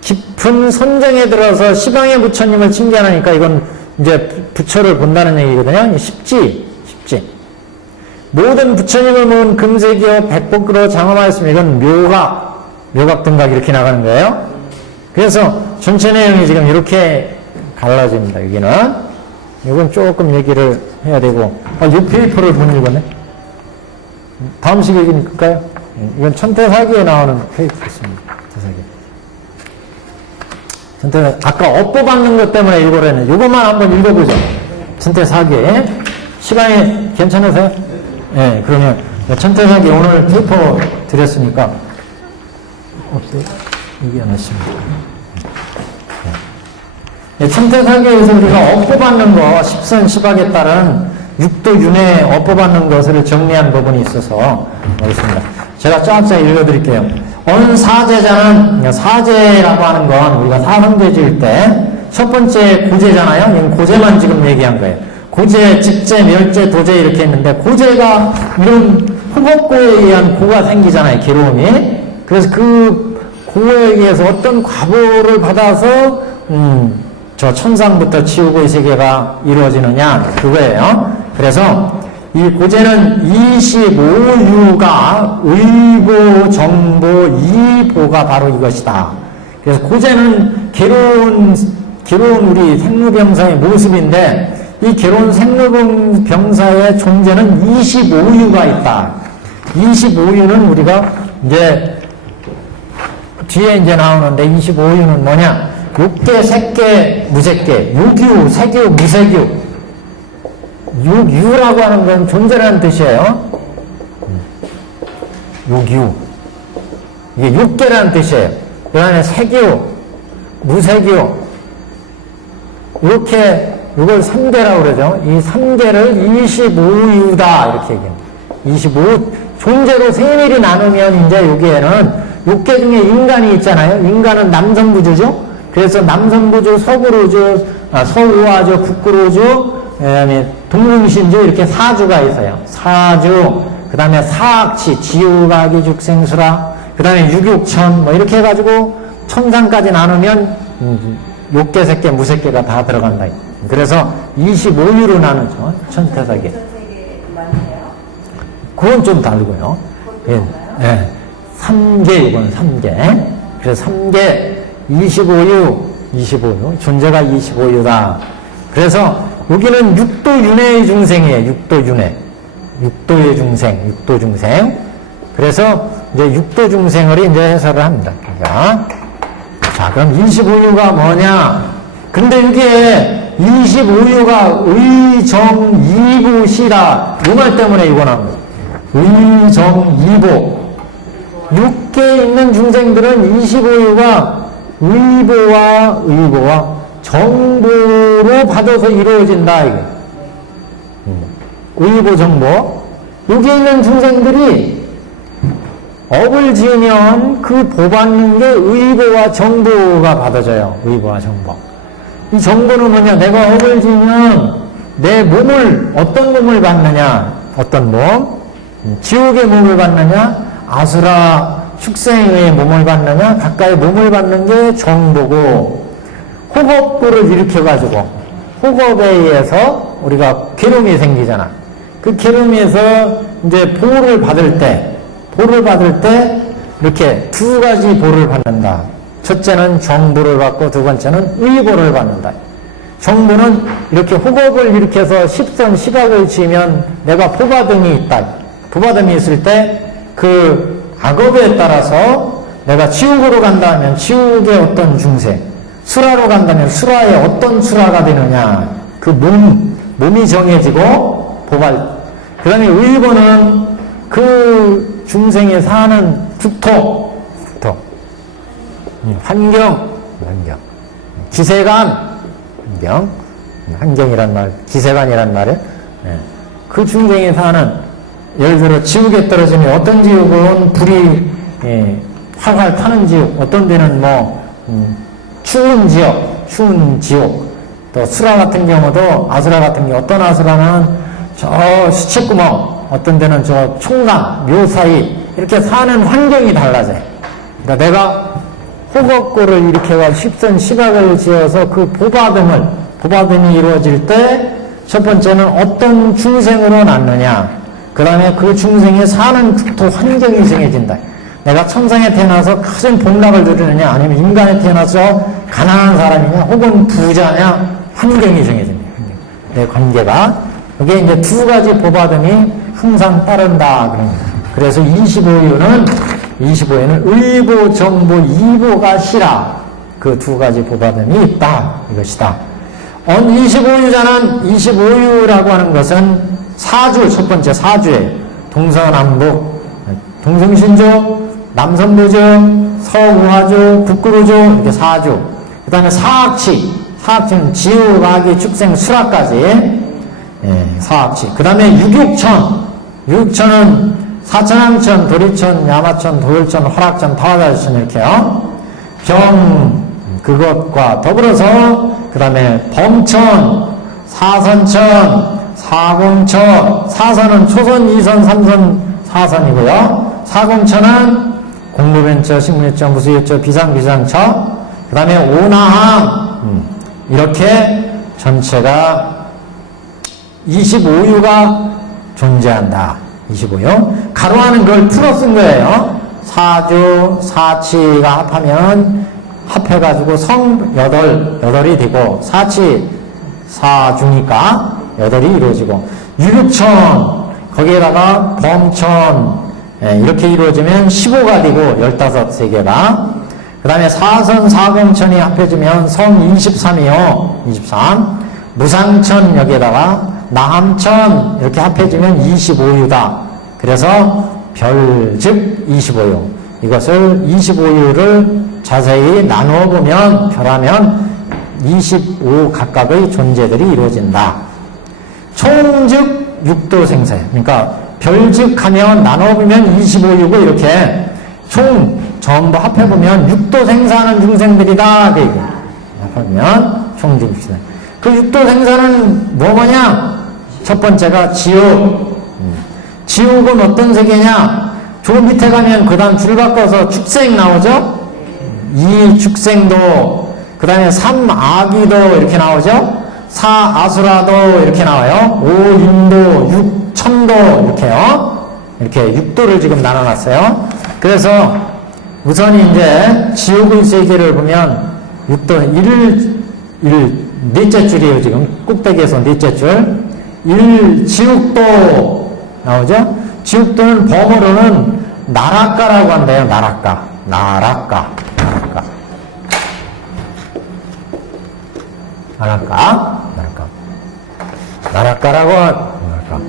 깊은 선정에 들어서 시방의 부처님을 칭찬하니까 이건 이제 부처를 본다는 얘기거든요. 십지. 모든 부처님을 모은 금색이요 백복으로 장엄하였으면 이건 묘각 등각 이렇게 나가는 거예요. 그래서 전체 내용이 지금 이렇게 갈라집니다. 여기는. 이건 조금 얘기를 해야 되고, 이 페이퍼를 못 읽었네. 다음 시기 읽을까요? 이건 천태사기에 나오는 페이퍼였습니다. 천태사기. 아까 업보 받는 것 때문에 읽으려는, 이것만 한번 읽어보죠. 천태사기. 시간이 괜찮으세요? 네, 그러면 천태사기 오늘 페이퍼 드렸으니까 없어요? 이게 안 했습니다. 네, 천태사기에서 우리가 업보 받는 받는 거, 십선 십악에 따른 육도 윤회 업보 받는 것을 정리한 부분이 있어서 보겠습니다. 제가 쫙쫙 읽어드릴게요. 언사제자는, 사제라고 하는 건 우리가 사성제 지을 때 첫 번째 고제잖아요. 이건 고제만 지금 얘기한 거예요. 고제, 직제, 멸제, 도제 이렇게 했는데 고제가 이런 후법고에 의한 고가 생기잖아요. 괴로움이. 그래서 그 고에 의해서 어떤 과보를 받아서 저 천상부터 지옥의 세계가 이루어지느냐 그거예요. 그래서 이 고제는 25유가 의보, 정보, 이보가 바로 이것이다. 그래서 고제는 괴로운 우리 생로병사의 모습인데 이 괴로운 생로병사의 존재는 25유가 있다. 25유는 우리가 이제 뒤에 이제 나오는데 25유는 뭐냐? 육계, 색계, 무색계, 육유, 색유, 무색유. 육유라고 하는 건 존재라는 뜻이에요. 육유. 이게 육계라는 뜻이에요. 그 다음에 색유, 무색유. 이렇게, 이걸 3계라고 그러죠. 이 3계를 25유다. 이렇게 얘기해요. 25, 존재로 생일이 나누면 이제 여기에는 6계 중에 인간이 있잖아요. 인간은 남성부주죠. 그래서 남성부주, 서구루주, 서우화주, 북구루주, 그다음에 동릉신주 이렇게 사주가 있어요. 사주, 그 다음에 사악치, 지우가기, 죽생수라, 그 다음에 유육천, 뭐 이렇게 해가지고 천상까지 나누면 6계, 색계, 무색계가 다 들어간다. 그래서 25유로 나누죠. 천태사계. 그건 좀 다르고요. 예, 예. 3계, 이건 3계. 그래서 3계, 25유, 존재가 25유다. 그래서 여기는 육도윤회의 중생이에요. 육도윤회. 육도의 중생, 육도중생. 그래서 이제 육도중생을 이제 해설을 합니다. 그러니까. 자, 그럼 25유가 뭐냐? 근데 이게 25유가 의정이보시라. 이 말 때문에 이거 나옵니다. 의정이보. 6계에 있는 중생들은 25유가 의보와 정보로 받아서 이루어진다. 이게. 의보, 정보. 여기에 있는 중생들이 업을 지으면 그 보받는 게 의보와 정보가 받아져요. 의보와 정보. 이 정보는 뭐냐? 내가 업을 지으면 내 몸을, 어떤 몸을 받느냐? 어떤 몸? 지옥의 몸을 받느냐? 아수라 축생의 몸을 받느냐? 각각의 몸을 받는 게 정보고, 호겁부를 일으켜가지고, 호겁에 의해서 우리가 괴로움이 생기잖아. 그 괴로움에서 이제 보호를 받을 때, 이렇게 두 가지 보를 받는다. 첫째는 정보를 받고 두 번째는 의보를 받는다. 정보는 이렇게 호겁을 일으켜서 십선, 십악을 지으면 내가 보받음이 있다. 보받음이 있을 때 그 악업에 따라서 내가 지옥으로 간다 하면 지옥의 어떤 중생, 수라로 간다면 수라의 어떤 수라가 되느냐. 그 몸이 정해지고 그 다음에 의보는 그 중생이 사는 국토, 환경, 기세관, 환경이란 말, 기세관이란 말은 그 중생이 사는, 예를 들어 지옥에 떨어지면 어떤 지옥은 불이 활활 타는 지옥, 어떤 데는 추운 지옥, 또 수라 같은 경우도, 아수라 같은 경우, 어떤 아수라는 저 시체구멍, 어떤 데는 저 총각, 묘사이, 이렇게 사는 환경이 달라져요. 그러니까 내가 호겁고를 일으켜가지고 십선, 십악을 지어서 그 보받음이 이루어질 때, 첫 번째는 어떤 중생으로 낳느냐. 그 다음에 그 중생이 사는 국토 환경이 정해진다. 내가 천상에 태어나서 큰 복락을 누리느냐, 아니면 인간에 태어나서 가난한 사람이냐, 혹은 부자냐, 환경이 정해진다. 내 관계가. 그게 이제 두 가지 보받음이 항상 따른다. 그럽니다. 그래서 25유는 의보, 정보, 이보가 시라. 그 두 가지 보받음이 있다. 이것이다. 25유자는, 25유라고 하는 것은 사주, 첫 번째 사주에 동서남북, 동성신주, 남성부주, 서우화주, 북구루주, 이렇게 사주. 그 다음에 사악치, 사학치는 지우, 마기, 축생, 수라까지. 예, 사학치. 그 다음에 육육천. 육육천은 사천왕천, 도리천, 야마천, 도율천, 화락천, 타화자천 이렇게요. 병, 그것과 더불어서 그 다음에 범천, 사선천, 사공천. 사선은 초선, 이선, 삼선, 사선이고요. 사공천은 공무변처, 식물처, 무수유처, 비상비상처. 그 다음에 오나항. 이렇게 전체가 25유가 존재한다. 25유. 가로하는 걸 풀어 쓴 거예요. 사주, 사치가 합하면 합해가지고 성 8이 되고, 사치, 사주니까 8이 이루어지고, 유육천, 거기에다가 범천, 이렇게 이루어지면 15가 되고, 15개가. 그 다음에 사선, 사공천이 합해지면 성 23이요. 23. 무상천 여기에다가 나함천 이렇게 합해지면 25유다. 그래서 별즉 25유. 이것을 25유를 자세히 나누어 보면 별하면 25 각각의 존재들이 이루어진다. 총즉 육도생세. 그러니까 별즉 하면 나누어 보면 25유고 이렇게 총 전부 합해보면 육도생사하는 중생들이다. 합하면 총즉 육도생사. 그 육도생사는 뭐냐? 첫 번째가 지옥. 지옥은 어떤 세계냐? 저 밑에 가면 그 다음 줄 바꿔서 축생 나오죠? 이 축생도, 그 다음에 삼아기도 이렇게 나오죠? 사아수라도 이렇게 나와요. 오인도, 육천도 이렇게요. 이렇게 육도를 지금 나눠놨어요. 그래서 우선 이제 지옥의 세계를 보면 육도 넷째 줄이에요. 지금 꼭대기에서 넷째 줄. 지옥도 나오죠? 지옥도는 범어로는 나락가라고 한대요. 나락가. 나락가라고 나락가.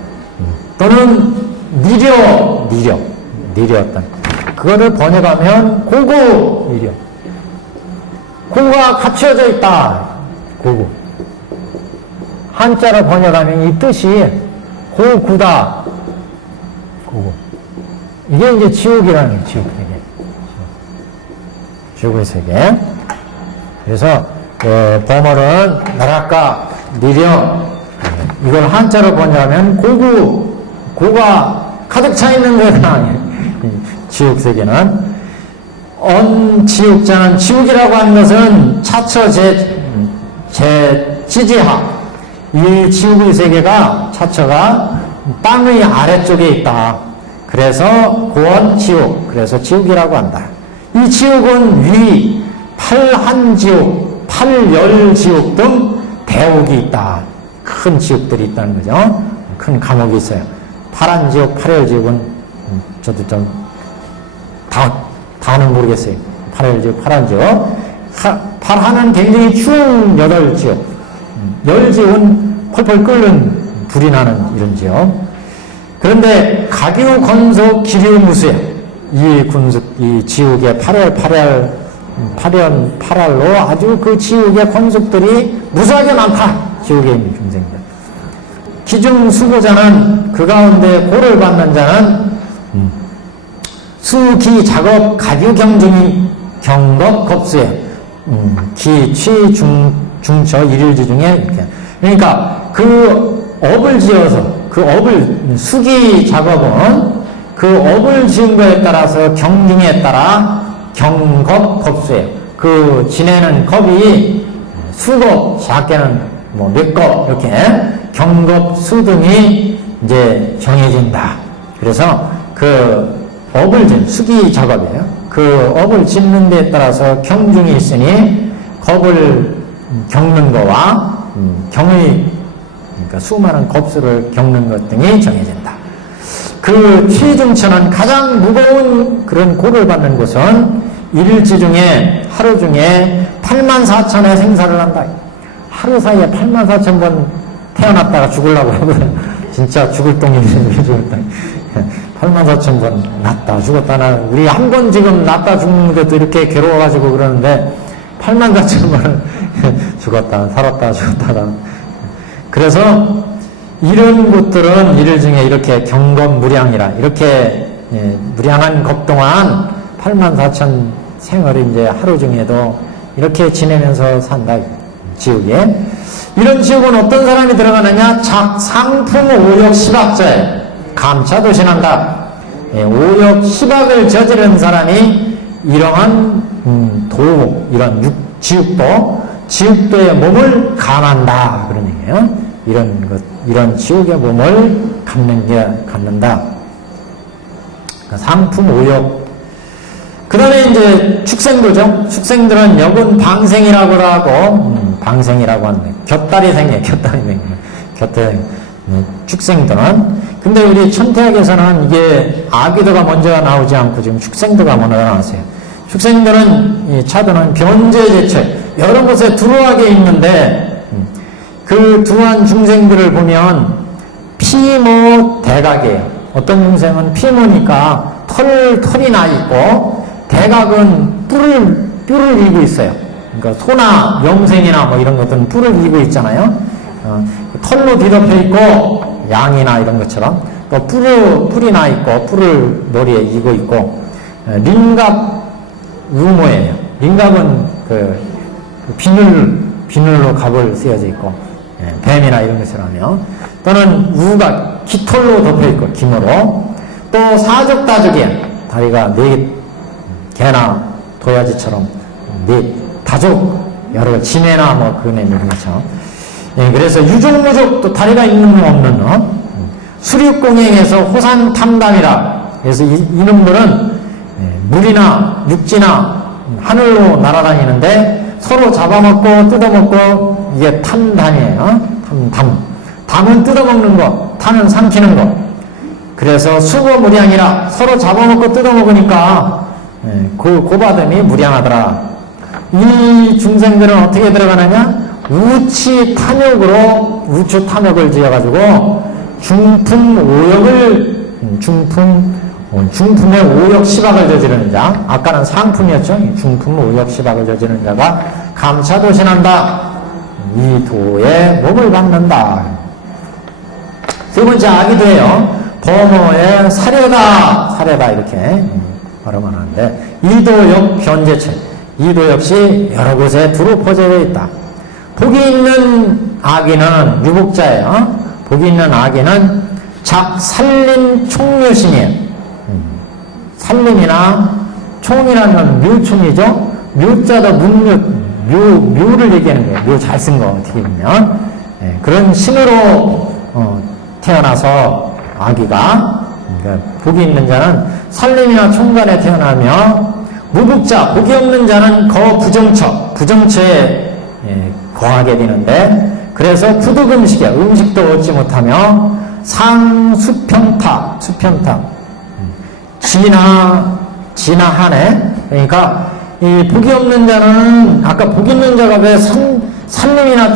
또는 니려 그거를 번역하면 고구 니려. 고구가 갖춰져 있다. 고구. 한자로 번역하면 이 뜻이 고구다. 고구. 이게 이제 지옥이라는 거예요. 지옥 세계. 지옥의 세계. 그래서 범어는 나락가 니려. 이걸 한자로 번역하면 고가 가득 차 있는 거다. 지옥 세계는 지옥자는 지옥이라고 하는 것은 차처 찌지하. 이 지옥의 세계가 차처가 땅의 아래쪽에 있다. 그래서 고원 지옥. 그래서 지옥이라고 한다. 이 지옥은 위, 팔한지옥, 팔열지옥 등 대옥이 있다. 큰 지옥들이 있다는 거죠. 큰 감옥이 있어요. 팔한지옥, 팔열지옥은 저도 좀 다는 모르겠어요. 팔열지옥, 팔한지옥. 팔한은 굉장히 추운 8지옥. 열지옥은 펄펄 끓는 불이 나는 이런 지옥. 그런데 가규 건속 기류무수에 이 지옥의 8열8로 아주 그 지옥의 건속들이 무수하게 많다. 지옥에 있는 중생들. 기중 수고자는 그 가운데 고를 받는 자는 수기 작업 가규 경중이 경겁 겁수에 기, 취, 중처 일일지 중에 이렇게. 그러니까 그 업을 지어서 그 업을 수기 작업은 그 업을 지은 거에 따라서 경중에 따라 경겁 겁수예요. 그 지내는 겁이 수겁, 작게는 뭐 몇 겁 이렇게 경겁 수 등이 이제 정해진다. 그래서 그 업을 짓는 수기 작업이에요. 그 업을 짓는 데에 따라서 경중이 있으니 겁을 겪는 거와 그러니까 수많은 겁수를 겪는 것 등이 정해진다. 그 취중처는 가장 무거운 그런 고를 받는 곳은 일일지 중에 하루 중에 84,000의 생사를 한다. 하루 사이에 84,000번 태어났다가 죽으려고 하거든. 진짜 죽을 똥이 죽을 똥. 84,000번 났다 죽었다. 우리 한 번 지금 났다 죽는 것도 이렇게 괴로워가지고 그러는데 84,000번을 죽었다, 살았다, 죽었다. 그래서 이런 것들은 일일 중에 이렇게 경건무량이라, 이렇게 무량한 것 동안 84,000 생을 이제 하루 중에도 이렇게 지내면서 산다. 지옥에. 이런 지옥은 어떤 사람이 들어가느냐? 상품 오욕 시박자에 감차도신한다. 오욕 시박을 저지른 사람이 이러한 이런 지옥도에 몸을 감한다. 그런 얘기예요. 이런 지옥의 몸을 갖는다. 상품 오욕. 그 다음에 이제 축생도죠. 축생들은 여군 방생이라고 하고, 방생이라고 하는데, 곁다리 생애, 축생들은. 근데 우리 천태학에서는 이게 아기도가 먼저 나오지 않고 지금 축생도가 먼저 나왔어요. 축생들은, 이 차도는 변제제철, 여러 곳에 두루하게 있는데, 그 두루한 중생들을 보면 피모 대각이에요. 어떤 중생은 피모니까 털이 나 있고, 대각은 뿔을 이고 있어요. 그러니까 소나 염생이나 뭐 이런 것들은 뿔을 이고 있잖아요. 털로 뒤덮여 있고, 양이나 이런 것처럼 또 뿔이 나 있고, 뿔을 머리에 이고 있고, 림갑 우모예요. 림갑은 그 비늘로 갑을 쓰여져 있고, 뱀이나 이런 것처럼요. 또는 우가 깃털로 덮여 있고, 기모로. 또 사족다족이에요. 다리가 4개, 개나 도야지처럼 다족, 여러 지네나 뭐 그네 이런 것처럼. 그래서 유족무족 또 다리가 있는 없는 수륙공행에서 호산탐담이라. 그래서 이놈들은 물이나 육지나 하늘로 날아다니는데 서로 잡아먹고 뜯어먹고, 이게 탐담이에요. 담은 뜯어먹는 거, 탐은 삼키는 거. 그래서 수고무량이라, 서로 잡아먹고 뜯어먹으니까 고받음이 무량하더라. 이 중생들은 어떻게 들어가느냐? 우치 탐욕을 지어가지고 중품의 오욕 시박을 저지르는 자. 아까는 상품이었죠. 중품 오욕 시박을 저지르는 자가 감차도신한다. 이 도에 몸을 받는다. 세 번째 아기도예요. 범어의 사려다 이렇게 발음을 하는데, 이도 변제체. 이도 역시 여러 곳에 두루 퍼져 있다. 복이 있는 아기는 유복자예요. 복이 있는 아기는 살림 총묘신이에요. 살림이나 총이라는 건 묘총이죠. 묘자도 묘를 얘기하는 거예요. 묘 잘 쓴 거, 어떻게 보면. 그런 신으로 태어나서 아기가, 그러니까 복이 있는 자는 살림이나 총간에 태어나며, 무복자, 복이 없는 자는 부정처에 거하게 되는데, 그래서 부득음식이야. 음식도 얻지 못하며 수편타, 진화하네. 그러니까 이 복이 없는 자는, 아까 복이 있는 자가 왜 살림이나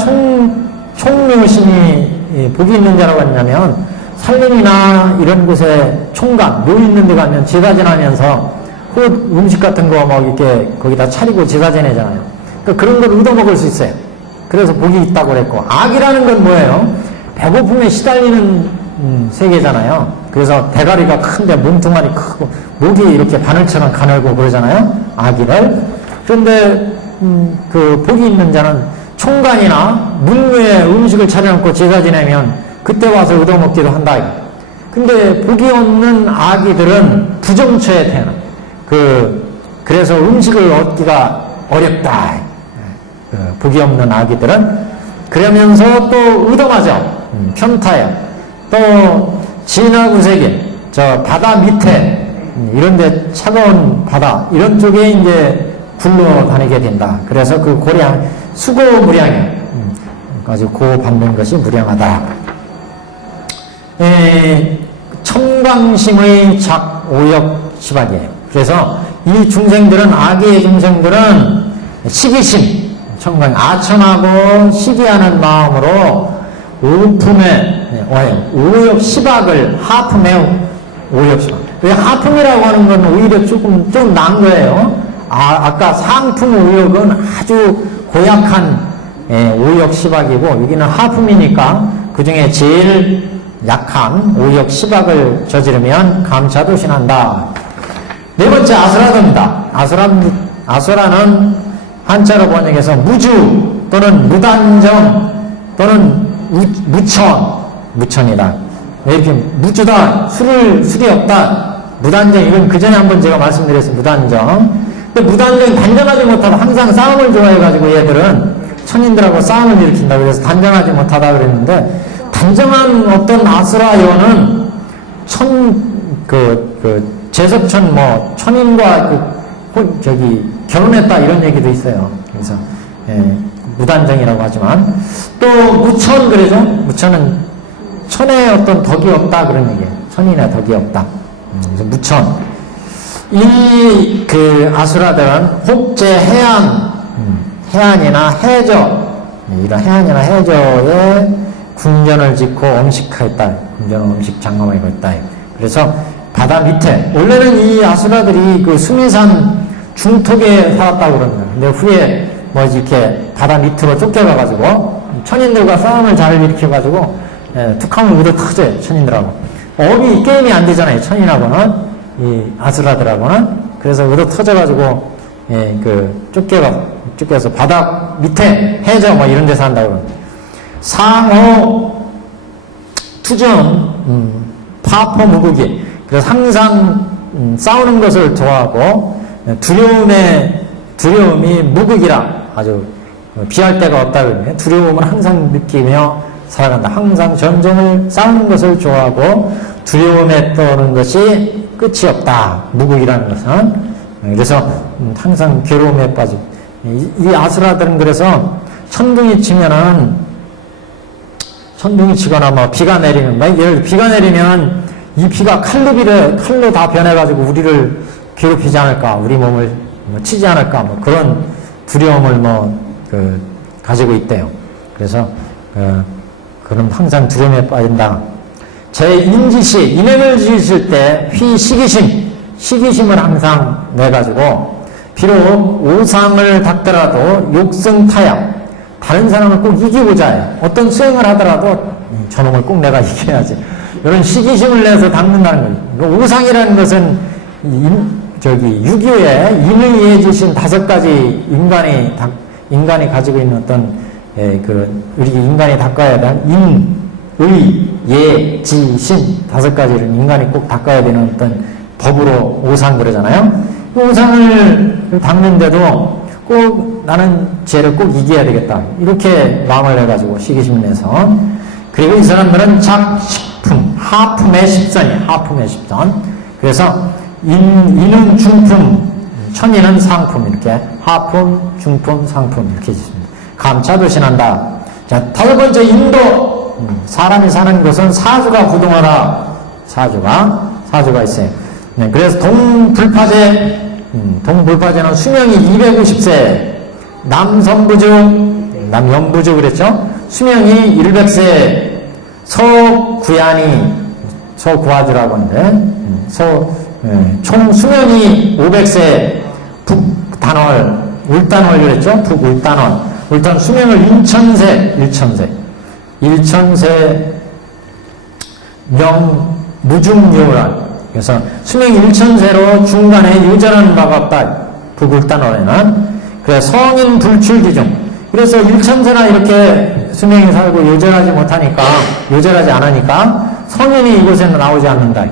총묘신이 복이 있는 자라고 했냐면, 살림이나 이런 곳에 총각, 묘 있는 데 가면 제사 지나면서 그 음식 같은 거 막 이렇게 거기다 차리고 제사 지내잖아요. 그러니까 그런 걸 얻어먹을 수 있어요. 그래서 복이 있다고 그랬고, 악이라는 건 뭐예요? 배고픔에 시달리는 세계잖아요. 그래서 대가리가 큰데 몸뚱아리 크고 목이 이렇게 바늘처럼 가늘고 그러잖아요. 악이를. 그런데 그 복이 있는 자는 총간이나 문외에 음식을 차려놓고 제사 지내면 그때 와서 얻어먹기도 한다. 근데 복이 없는 아기들은 부정처에 태어나. 그래서 음식을 얻기가 어렵다. 복이 없는 아기들은. 그러면서 또 의dom하죠. 편타예요. 또 진화구세계, 저 바다 밑에 이런데 차가운 바다 이런 쪽에 이제 굴러다니게 된다. 그래서 그 수고무량이에요. 가지고 고 받는 것이 무량하다. 청광심의 오역 시박이에요. 그래서 이 중생들은, 아기의 중생들은 시기심, 아첨하고 시기하는 마음으로 오역 시박을 하품해. 오역 시박. 왜 하품이라고 하는 건 오히려 좀 나은 거예요. 아까 상품 오역은 아주 고약한 오역 시박이고 여기는 하품이니까 그 중에 제일 약한 오역 시박을 저지르면 감차도신한다. 네 번째 아수라도입니다. 아수라는 한자로 번역해서 무주 또는 무단정 또는 무천이다. 왜 이렇게 무주다, 술이 없다, 무단정, 이건 그 전에 한번 제가 말씀드렸어요. 무단정. 근데 무단정이 단정하지 못하고 항상 싸움을 좋아해가지고 얘들은 천인들하고 싸움을 일으킨다고 그래서 단정하지 못하다 그랬는데, 단정한 어떤 아수라요는 제석천 천인과 결혼했다 이런 얘기도 있어요. 그래서 무단정이라고 하지만 또 무천 그러죠. 무천은 천에 어떤 덕이 없다 그런 얘기예요. 천인의 덕이 없다. 그래서 무천. 이 아수라들은 혹제 해안이나 해저, 이런 해안이나 해저에 궁전을 짓고 음식했다. 궁전을 음식 장엄하게 했다. 그래서 바다 밑에, 원래는 이 아수라들이 수미산 중턱에 살았다고 그럽니다. 근데 후에 이렇게 바다 밑으로 쫓겨가가지고 천인들과 싸움을 잘 일으켜가지고 툭하면 우도 터져요. 천인들하고. 업이 게임이 안 되잖아요. 천인하고는 이 아수라들하고는. 그래서 우도 터져가지고 쫓겨서 바다 밑에 해저 이런 데 산다고 그럽니다. 상호 투정 파포 무국이. 그래서 항상 싸우는 것을 좋아하고 두려움이 무국이라 아주 피할 데가 없다 그러면 두려움을 항상 느끼며 살아간다. 항상 전쟁을 싸우는 것을 좋아하고 두려움에 떠오는 것이 끝이 없다. 무국이라는 것은. 그래서 항상 괴로움에 빠지고 이 아수라들은 그래서 천둥이 치거나 비가 내리면 예를 들어 비가 내리면 이 비가 칼로 다 변해가지고 우리를 괴롭히지 않을까, 우리 몸을 치지 않을까, 그런 두려움을 가지고 있대요. 그래서 그럼 항상 두려움에 빠진다. 제 인지시, 인행을 지으실 때 시기심을 항상 내가지고 비록 오상을 닦더라도 욕성타양, 다른 사람을 꼭 이기고자 해요. 어떤 수행을 하더라도 저놈을 꼭 내가 이겨야지. 이런 시기심을 내서 닦는다는 거죠. 오상이라는 것은 유교에 인을 이해해 주신 5가지 인간이 가지고 있는 어떤 우리 인간이 닦아야 되는 인, 의, 예, 지, 신 5가지를 인간이 꼭 닦아야 되는 어떤 법으로 오상 그러잖아요. 오상을 닦는데도 꼭 나는 쟤를 꼭 이겨야 되겠다. 이렇게 마음을 해가지고 시기심을 내서. 그리고 이 사람들은 작식품, 하품의 십선이에요. 하품의 십선. 그래서 인은 중품, 천인은 상품, 이렇게 하품, 중품, 상품 이렇게 있습니다. 감차도신한다. 자, 5번째 인도. 사람이 사는 곳은 사주가 구동하라. 사주가 있어요. 네, 그래서 동불파제는 수명이 250세, 남영부주 그랬죠? 수명이 100세, 서구아주라고 하는데, 총 수명이 500세, 울단월 그랬죠? 북울단월. 울단 수명을 1천세, 무중요란. 그래서 수명이 1천세로 중간에 유전하는 바가 없다. 북울단월에는. 그래서 성인 불출기중. 그래서 1천세나 이렇게 수명이 살고 요절하지 않으니까 성인이 이곳에는 나오지 않는다.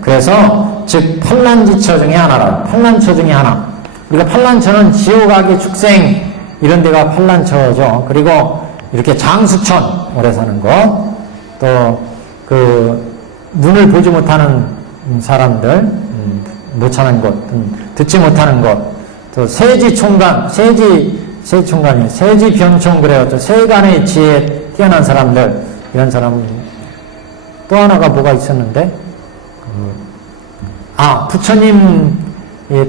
그래서 즉 팔란지처 중에 하나라. 팔란처 중에 하나. 우리가 팔란처는 지옥아기 축생 이런 데가 팔란처죠. 그리고 이렇게 장수천 오래 사는 것, 또 눈을 보지 못하는 사람들, 못 사는 곳, 듣지 못하는 곳, 또 세지병총 그래요. 또 세간의 지혜에 뛰어난 사람들, 이런 사람. 또 하나가 뭐가 있었는데, 부처님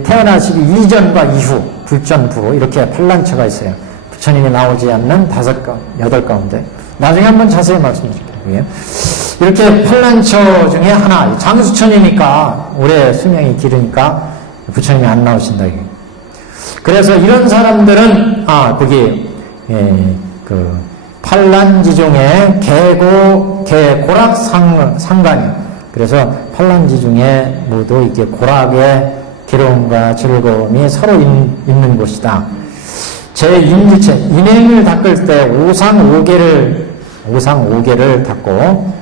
태어나시기 이전과 이후, 불전부로 이렇게 팔란처가 있어요. 부처님이 나오지 않는 8 가운데. 나중에 한번 자세히 말씀드릴게요. 이렇게 팔란처 중에 하나, 장수천이니까, 올해 수명이 길으니까 부처님이 안 나오신다. 그래서 이런 사람들은, 거기, 그 팔란지중에 개고락 상간이. 그래서 팔란지중에 모두 이게 고락의 기름과 즐거움이 서로 있는 곳이다. 제 임지체, 인행을 닦을 때 오상 5개를 닦고,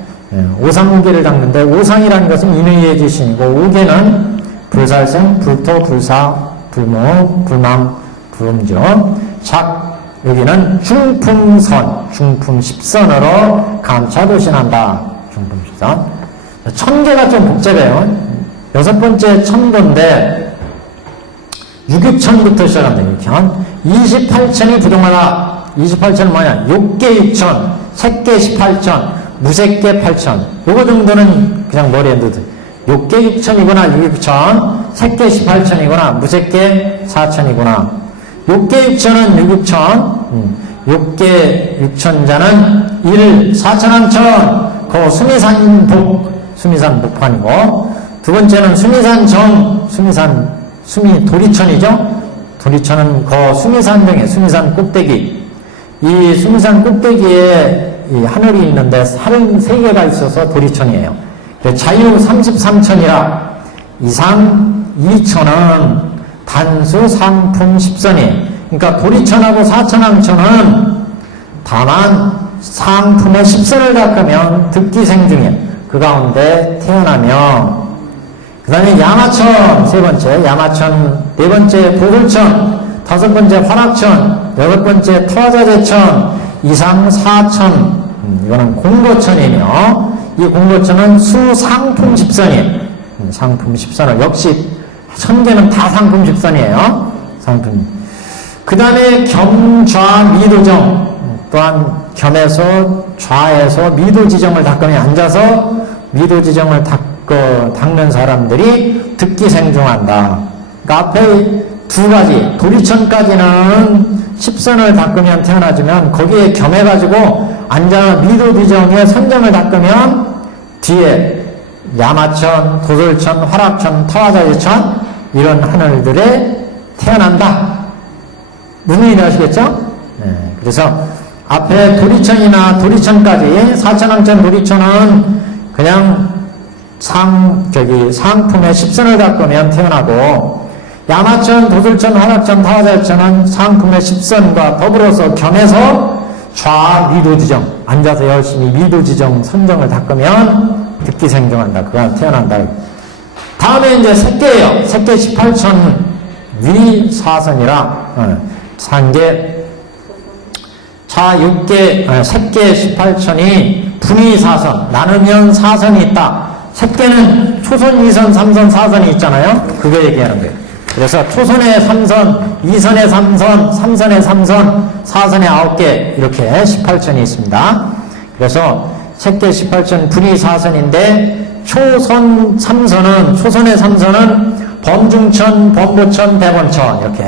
오상 5개를 닦는데, 오상이라는 것은 인의의 지신이고, 5개는 불살생, 불토, 불사, 불모, 불망, 불음죠. 여기는 중품선, 중품 10선으로 감차도신한다. 중품 10선. 1000개가 좀 복잡해요. 6번째 천도인데, 6육천부터 시작합니다. 28천이 부동하다. 28천은 뭐냐? 6개 6천, 색개 18천, 무색개 8천. 요거 정도는 그냥 머리에 넣어도 6개 6천이구나, 6육천. 색개 18천이구나, 무색개 4천이구나. 6개 6천은 6육천. 6개 6천자는 1 4천왕천. 그 수미산 복판이고. 두 번째는 수미산 도리천이죠? 도리천은 그 수미산 중에, 수미산 꼭대기. 이 수미산 꼭대기에 이 하늘이 있는데 하늘 3개가 있어서 도리천이에요. 자유 33천이라 이상 2천은 단수 상품 10선이에요. 그러니까 도리천하고 사천왕천은 다만 상품의 10선을 닦으면 득기생중에 그 가운데 태어나며, 그 다음에 야마천, 3번째, 야마천, 4번째, 보불천, 5번째, 화락천, 8번째, 터자재천, 이상 4천, 이거는 공고천이며, 이 공고천은 수상품 10선이에요. 상품 10선을, 역시 1000개는 다 상품 10선이에요. 상품. 그 다음에 겸좌 미도정, 또한 겸에서 좌에서 미도지정을 닦으며 앉아서 미도지정을 닦는 사람들이 득기생중한다. 그러니까 앞에 2가지, 도리천까지는 10선을 닦으면 태어나지만 거기에 겸해가지고 앉아 미도지정의 선정을 닦으면 뒤에 야마천, 도솔천, 화락천, 터화자재천 이런 하늘들에 태어난다. 무슨 얘기 아시겠죠? 네, 그래서 앞에 도리천이나 도리천까지, 사천왕천 도리천은 그냥 상품의 10선을 닦으면 태어나고, 야마천, 도솔천, 화락천, 타화자천은 상품의 10선과 더불어서 겸해서 좌미도지정, 앉아서 열심히 미도지정 선정을 닦으면 득기생중한다. 그가 태어난다. 다음에 이제 색계예요. 색계 18천 위 사선이라, 상계, 자 6개, 색계 18천이 분위 사선, 나누면 사선이 있다. 색계는 초선, 2선, 3선, 4선이 있잖아요. 그거 얘기하는 거예요. 그래서 초선에 3선, 2선에 3선, 3선에 3선, 4선에 9개 이렇게 18천이 있습니다. 그래서 색계 18천 분위 사선인데, 초선 3선은, 초선의 3선은 범중천, 범보천, 대본천 이렇게,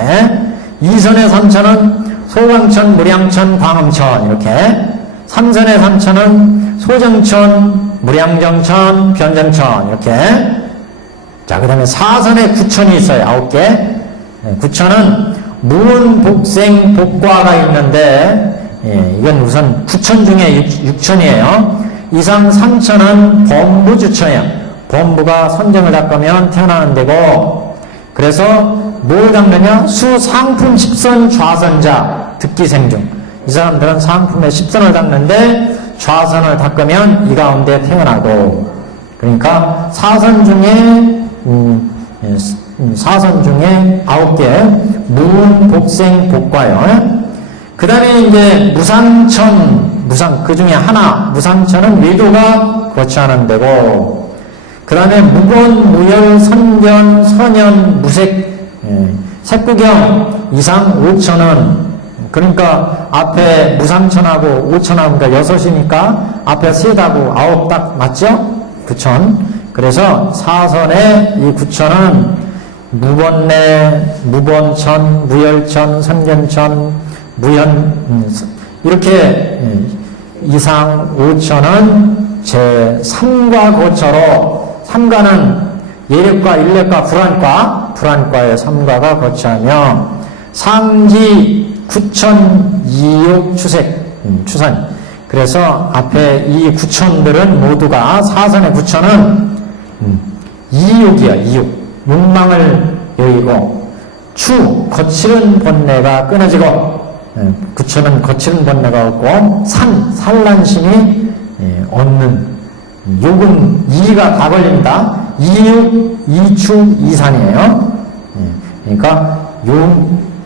2선의 3천은 소강천, 무량천, 광음천 이렇게, 3선의 3천은 소정천, 무량정천, 변정천 이렇게. 자, 그 다음에 4선에 9천이 있어요. 9개. 9천은 무은, 복생, 복과가 있는데, 이건 우선 9천 중에 6천이에요. 이상 3천은 범부주천이에요. 범부가 선정을 닦으면 태어나는 데고, 그래서 뭘 닦느냐? 수상품 10선 좌선자, 득기생중. 이 사람들은 상품의 10선을 닦는데 좌선을 닦으면 이 가운데 태어나고, 그러니까 사선 중에 9개, 무은, 복생, 복과요. 그 다음에 이제 무상천, 그 중에 하나, 무상천은 미도가 거처하는 데고, 그 다음에 무건, 무열, 선견, 선연, 무색, 색구경 이상 5천은, 그러니까 앞에 무상천하고 5천하고 그러니까 6이니까 앞에 3하고 9 딱 맞죠? 9천. 그래서 사선에 이 9천은 무번내, 무번천, 무열천, 선견천, 이렇게 이상 5천은 제3과 고처로, 3과는 예력과, 인력과, 불안과의 3과가 거처하며, 상지 9천 이육, 추선. 그래서 앞에 이 구천들은 모두가 사선의 구천은 이육이야, 이육. 욕망을 여의고, 거칠은 번뇌가 끊어지고, 구천은 거칠은 번뇌가 없고, 산란심이 얻는, 욕은 이가 다 걸립니다. 이육, 이축, 이산이에요. 그러니까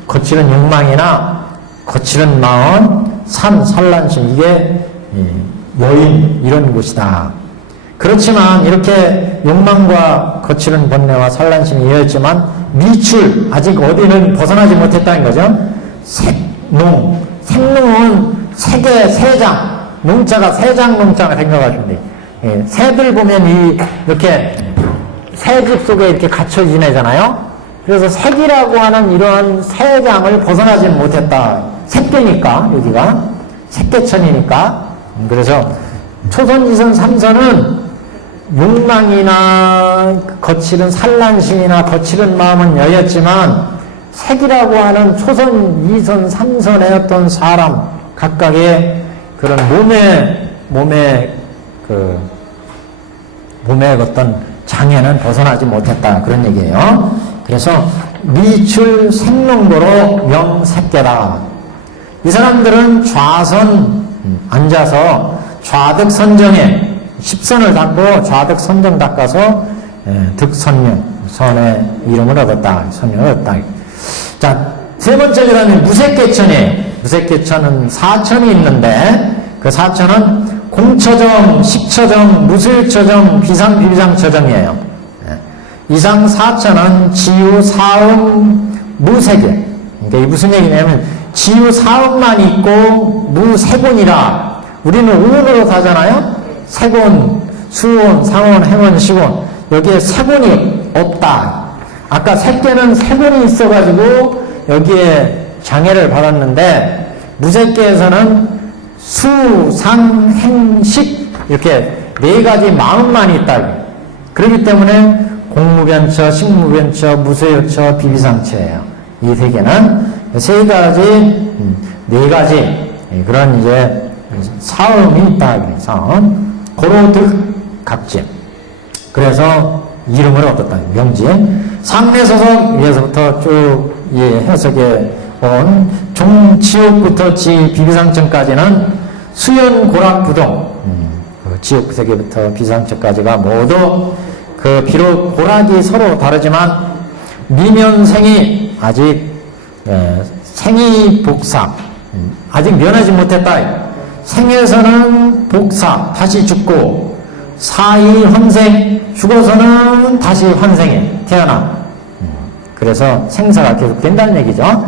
거칠은 욕망이나 거칠은 마음, 산란심, 이게 여인, 이런 곳이다. 그렇지만 이렇게 욕망과 거칠은 번뇌와 산란심이 이어졌지만 미출, 아직 어디는 벗어나지 못했다는 거죠. 생농은 세계, 세장, 농자가 세장 농자가 생겨가지고 새들 보면 이렇게 새집 속에 이렇게 갇혀 지내잖아요. 그래서 색이라고 하는 이러한 세장을 벗어나지 못했다. 색계니까, 여기가. 색계천이니까. 그래서 초선, 2선, 3선은 욕망이나 거칠은 산란심이나 거칠은 마음은 여였지만 색이라고 하는 초선, 2선, 3선의 어떤 사람 각각의 그런 몸의 어떤 장애는 벗어나지 못했다. 그런 얘기예요. 그래서 미출 생농도로 명색계다. 이 사람들은 좌선 앉아서 좌득선정에 10선을 닦고 좌득선정 닦아서 득선명, 선의 이름을 얻었다. 선명을 얻었다. 자, 세 번째 계단은 무색계천이에요. 무색계천은 4천이 있는데 그 4천은 공처정, 식처정, 무술처정, 비상처정이에요. 이상 4천은 지유, 사음, 무색계. 그러니까 이 무슨 얘기냐면 지유, 사음만 있고 무색운이라. 우리는 운으로 사잖아요. 색운, 수운, 상운, 행운, 시운. 여기에 색운이 없다. 아까 색계는 색운이 있어가지고 여기에 장애를 받았는데 무색계에서는 수, 상, 행, 식 이렇게 네 가지 마음만 있다. 그렇기 때문에 공무변처, 식무변처, 무소유처, 비비상처예요. 이 세 개는 세 가지, 네 가지 그런 이제 사음이 있다. 사음. 고로득 각진. 그래서 이름을 얻었다. 명지. 상내소속 위에서부터 쭉 해석에 온 종지옥부터 비비상천까지는 수연, 고락, 부동. 지옥 세계부터 비상천까지가 모두 비록 고락이 서로 다르지만 미면생이 아직 생이 복사 아직 면하지 못했다. 생에서는 복사 다시 죽고 사이 환생 죽어서는 다시 환생에 태어나. 그래서 생사가 계속 된다는 얘기죠.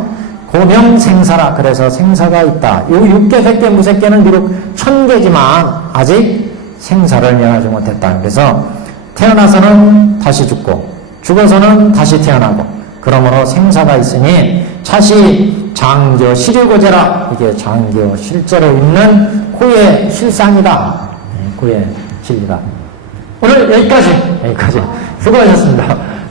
고명생사라. 그래서 생사가 있다. 요 6개, 100개, 무색개는 비록 1000개지만 아직 생사를 면하지 못했다. 그래서 태어나서는 다시 죽고 죽어서는 다시 태어나고 그러므로 생사가 있으니 차시 장교 시류고제라. 이게 장교 실제로 있는 고의 실상이다. 고의 진리다. 오늘 여기까지 수고하셨습니다.